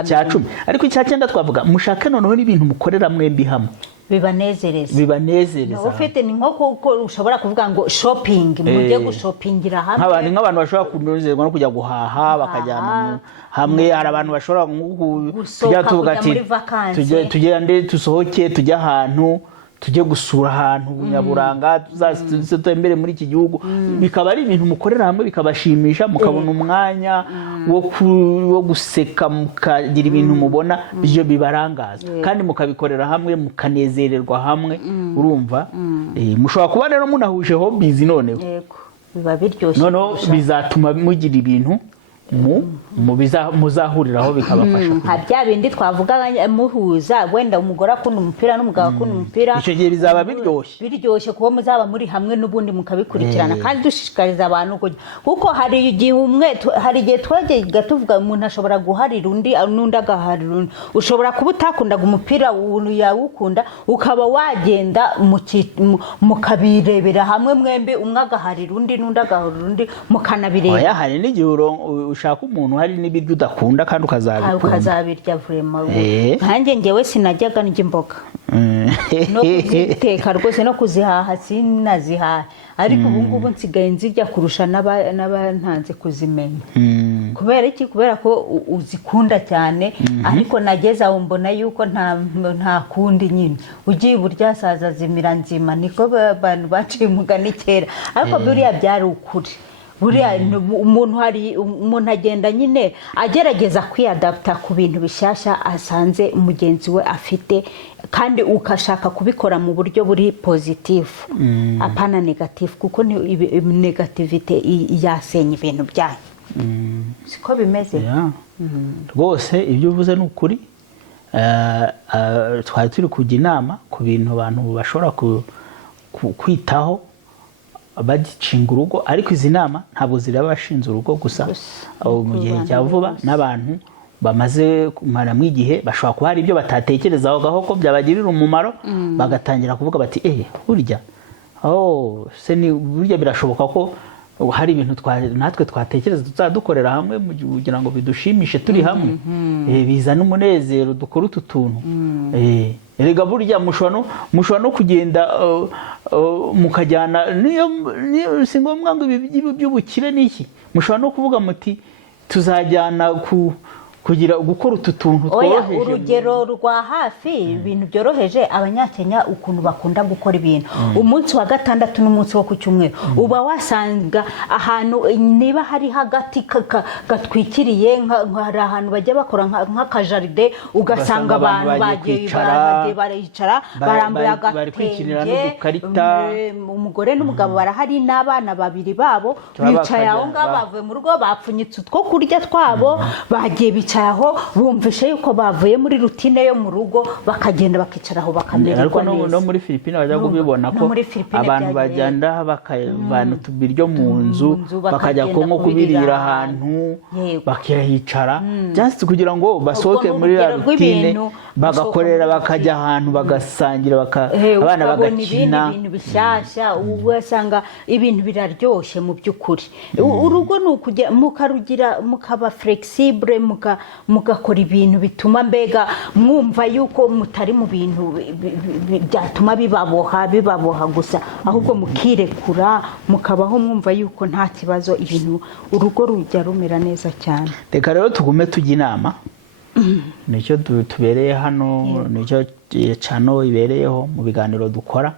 cya 10. Ariko icya 9 twavuga mushake noneho n'ibintu mukorera mwembi hamwe bibanezereza. Ufite ni nko ushobora kuvuga ngo shopping, mujye gushopingira hamwe. Nk'abantu bashobora kunezerwa no kujya guhaha bakajyana hamwe. Hari abantu bashobora kujya tuvuga ati tugende dusohoke tujya ahantu, tujye gusura ahantu nyaburanga, tuzatembere muri iki gihugu. Bikaba ari ibintu mukorera hamwe bikabashimisha, mukabona umwanya wo guseka, mukagira ibintu mubona byo bibarangaza, kandi mukabikorera hamwe mukanezererwa hamwe. Urumva, mushobora kuba rero munahuje hobbies noneho. Yego, biba biryoshye, noneho bizatuma mugira ibintu muzahuriraho bikabafasha. Bya bindi twavuga muhuza, wenda umugore akunda umupira n'umugabo akunda umupira, icyo gihe bizaba biryoshye kuba muzaba muri hamwe n'ubundi mukabikurikirana. Kandi dushishikariza abantu kuko hari igihe twajyaga tuvuga umuntu ashobora guharira undi n'undi agaharira undi. Ushobora kuba utakundaga umupira yawukunda, ukaba wagenda mukabirebera hamwe mwembi, umwe agaharira undi n'undi agaharira undi, mukanabireba. Hari n'igihe ushaka umuntu hari n'ibiryo udakunda kandi ukazabirya vraiment. Nkanjye ngewe sinajyaga ndya imboga no kuziteka rwose, no kuzihaha sinazihaha, ariko ubu ngubu nsigaye nzijya kurusha n'abantanze kuzimenya. kubera iki? Kubera ko uzikunda cyane, ariko nageze aho mbona yuko nta kundi nyine ugiye buryasaza zimira nzima, niko abantu baciye umugani kera, ariko buriya byari ukuri. Buriya umuntu agenda nyine agerageza kwiyadapta ku bintu bishyashya asanze mugenzi we afite, kandi ukashaka kubikora mu buryo buri pozitifu, apana negatifu, kuko negativite yasenya ibintu byanyu. Siko bimeze rwose. Ibyo uvuze ni ukuri. Twari turi kujya inama ku bintu abantu bashobora kwitaho bagicinga urugo, ariko izi nama ntabwo ziraba bashinze urugo gusa. Mu gihe cya vuba n'abantu bamaze kumaramo igihe bashobora kuba hari ibyo batatekerezaho ko byabagirira umumaro, bagatangira kuvuga bati burya burya birashoboka ko hari ibintu natwe twatekereza tuzadukorera hamwe kugira ngo bidushimishe turi hamwe, bizana umunezero, dukora utu tuntu. Erega burya mushobora no kugenda mukajyana, si ngombwa ngo ibi by'ubukire n'iki, mushobora no kuvuga muti tuzajyana gukora utu tuntu tworoheje. Urugero rwa hafi, ibintu byoroheje, Abanyakenya ukuntu bakunda gukora ibintu. Umunsi wa gatandatu n'umunsi wo ku cyumweru uba wasanga ahantu niba hari hagati gatwikiriye, hari ahantu bajya bakora nk'akajaride, ugasanga abantu bagiye baricara barambuye agatenge, umugore n'umugabo barahari n'abana babiri babo bicaye aho ngaho, bavuye mu rugo bapfunyitse utwo kurya twabo, bagiye bicaye aho bumvishe yuko bavuye muri rutine yo mu rugo, bakagenda bakicaraho bakamererwa neza. No muri Filipine bajya kubibona ko abantu bagenda bakavana utubiryo mu nzu bakajya nko kubirira ahantu bakihicara, just kugira ngo basohoke muri rutine, bagakorera bakajya ahantu bagasangira, abana bagakina ibintu bishyashya, ugasanga ibintu biraryoshye mu by'ukuri. Urugo ni ukujya mukaba flexible, mugakora ibintu bituma mbega mwumva yuko mutari mu bintu byatuma bibaboha gusa, ahubwo mukirekura mukabaho mwumva yuko nta kibazo, ibintu urugo rujya rumera neza cyane. Reka rero tugume tujya inama, nicyo tubereye hano, nicyo cano ibereyeho mu biganiro dukora,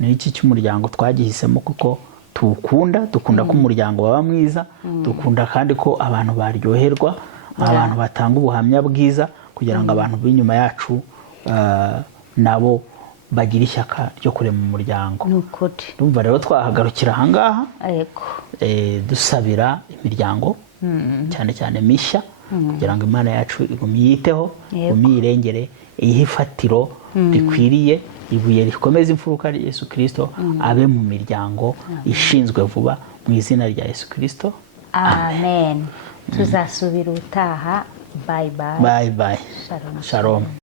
n'iki cy'umuryango twagihisemo kuko dukunda ko umuryango waba mwiza, dukunda kandi ko abantu baryoherwa, abantu batanga ubuhamya bwiza, kugira ngo abantu b'inyuma yacu nabo bagira ishyaka ryo kurema umuryango. Ndumva rero twahagarukira ahangaha dusabira imiryango cyane cyane mishya, kugira ngo Imana yacu igume yiteho, igume yirengere, iyihe ifatiro rikwiriye, ibuye rikomeza imfuruka ya Yesu Kristo, abe mu miryango ishinzwe vuba mu izina rya Yesu Kristo. Amen. Tuzasubira utaha. Bye bye. Shalom.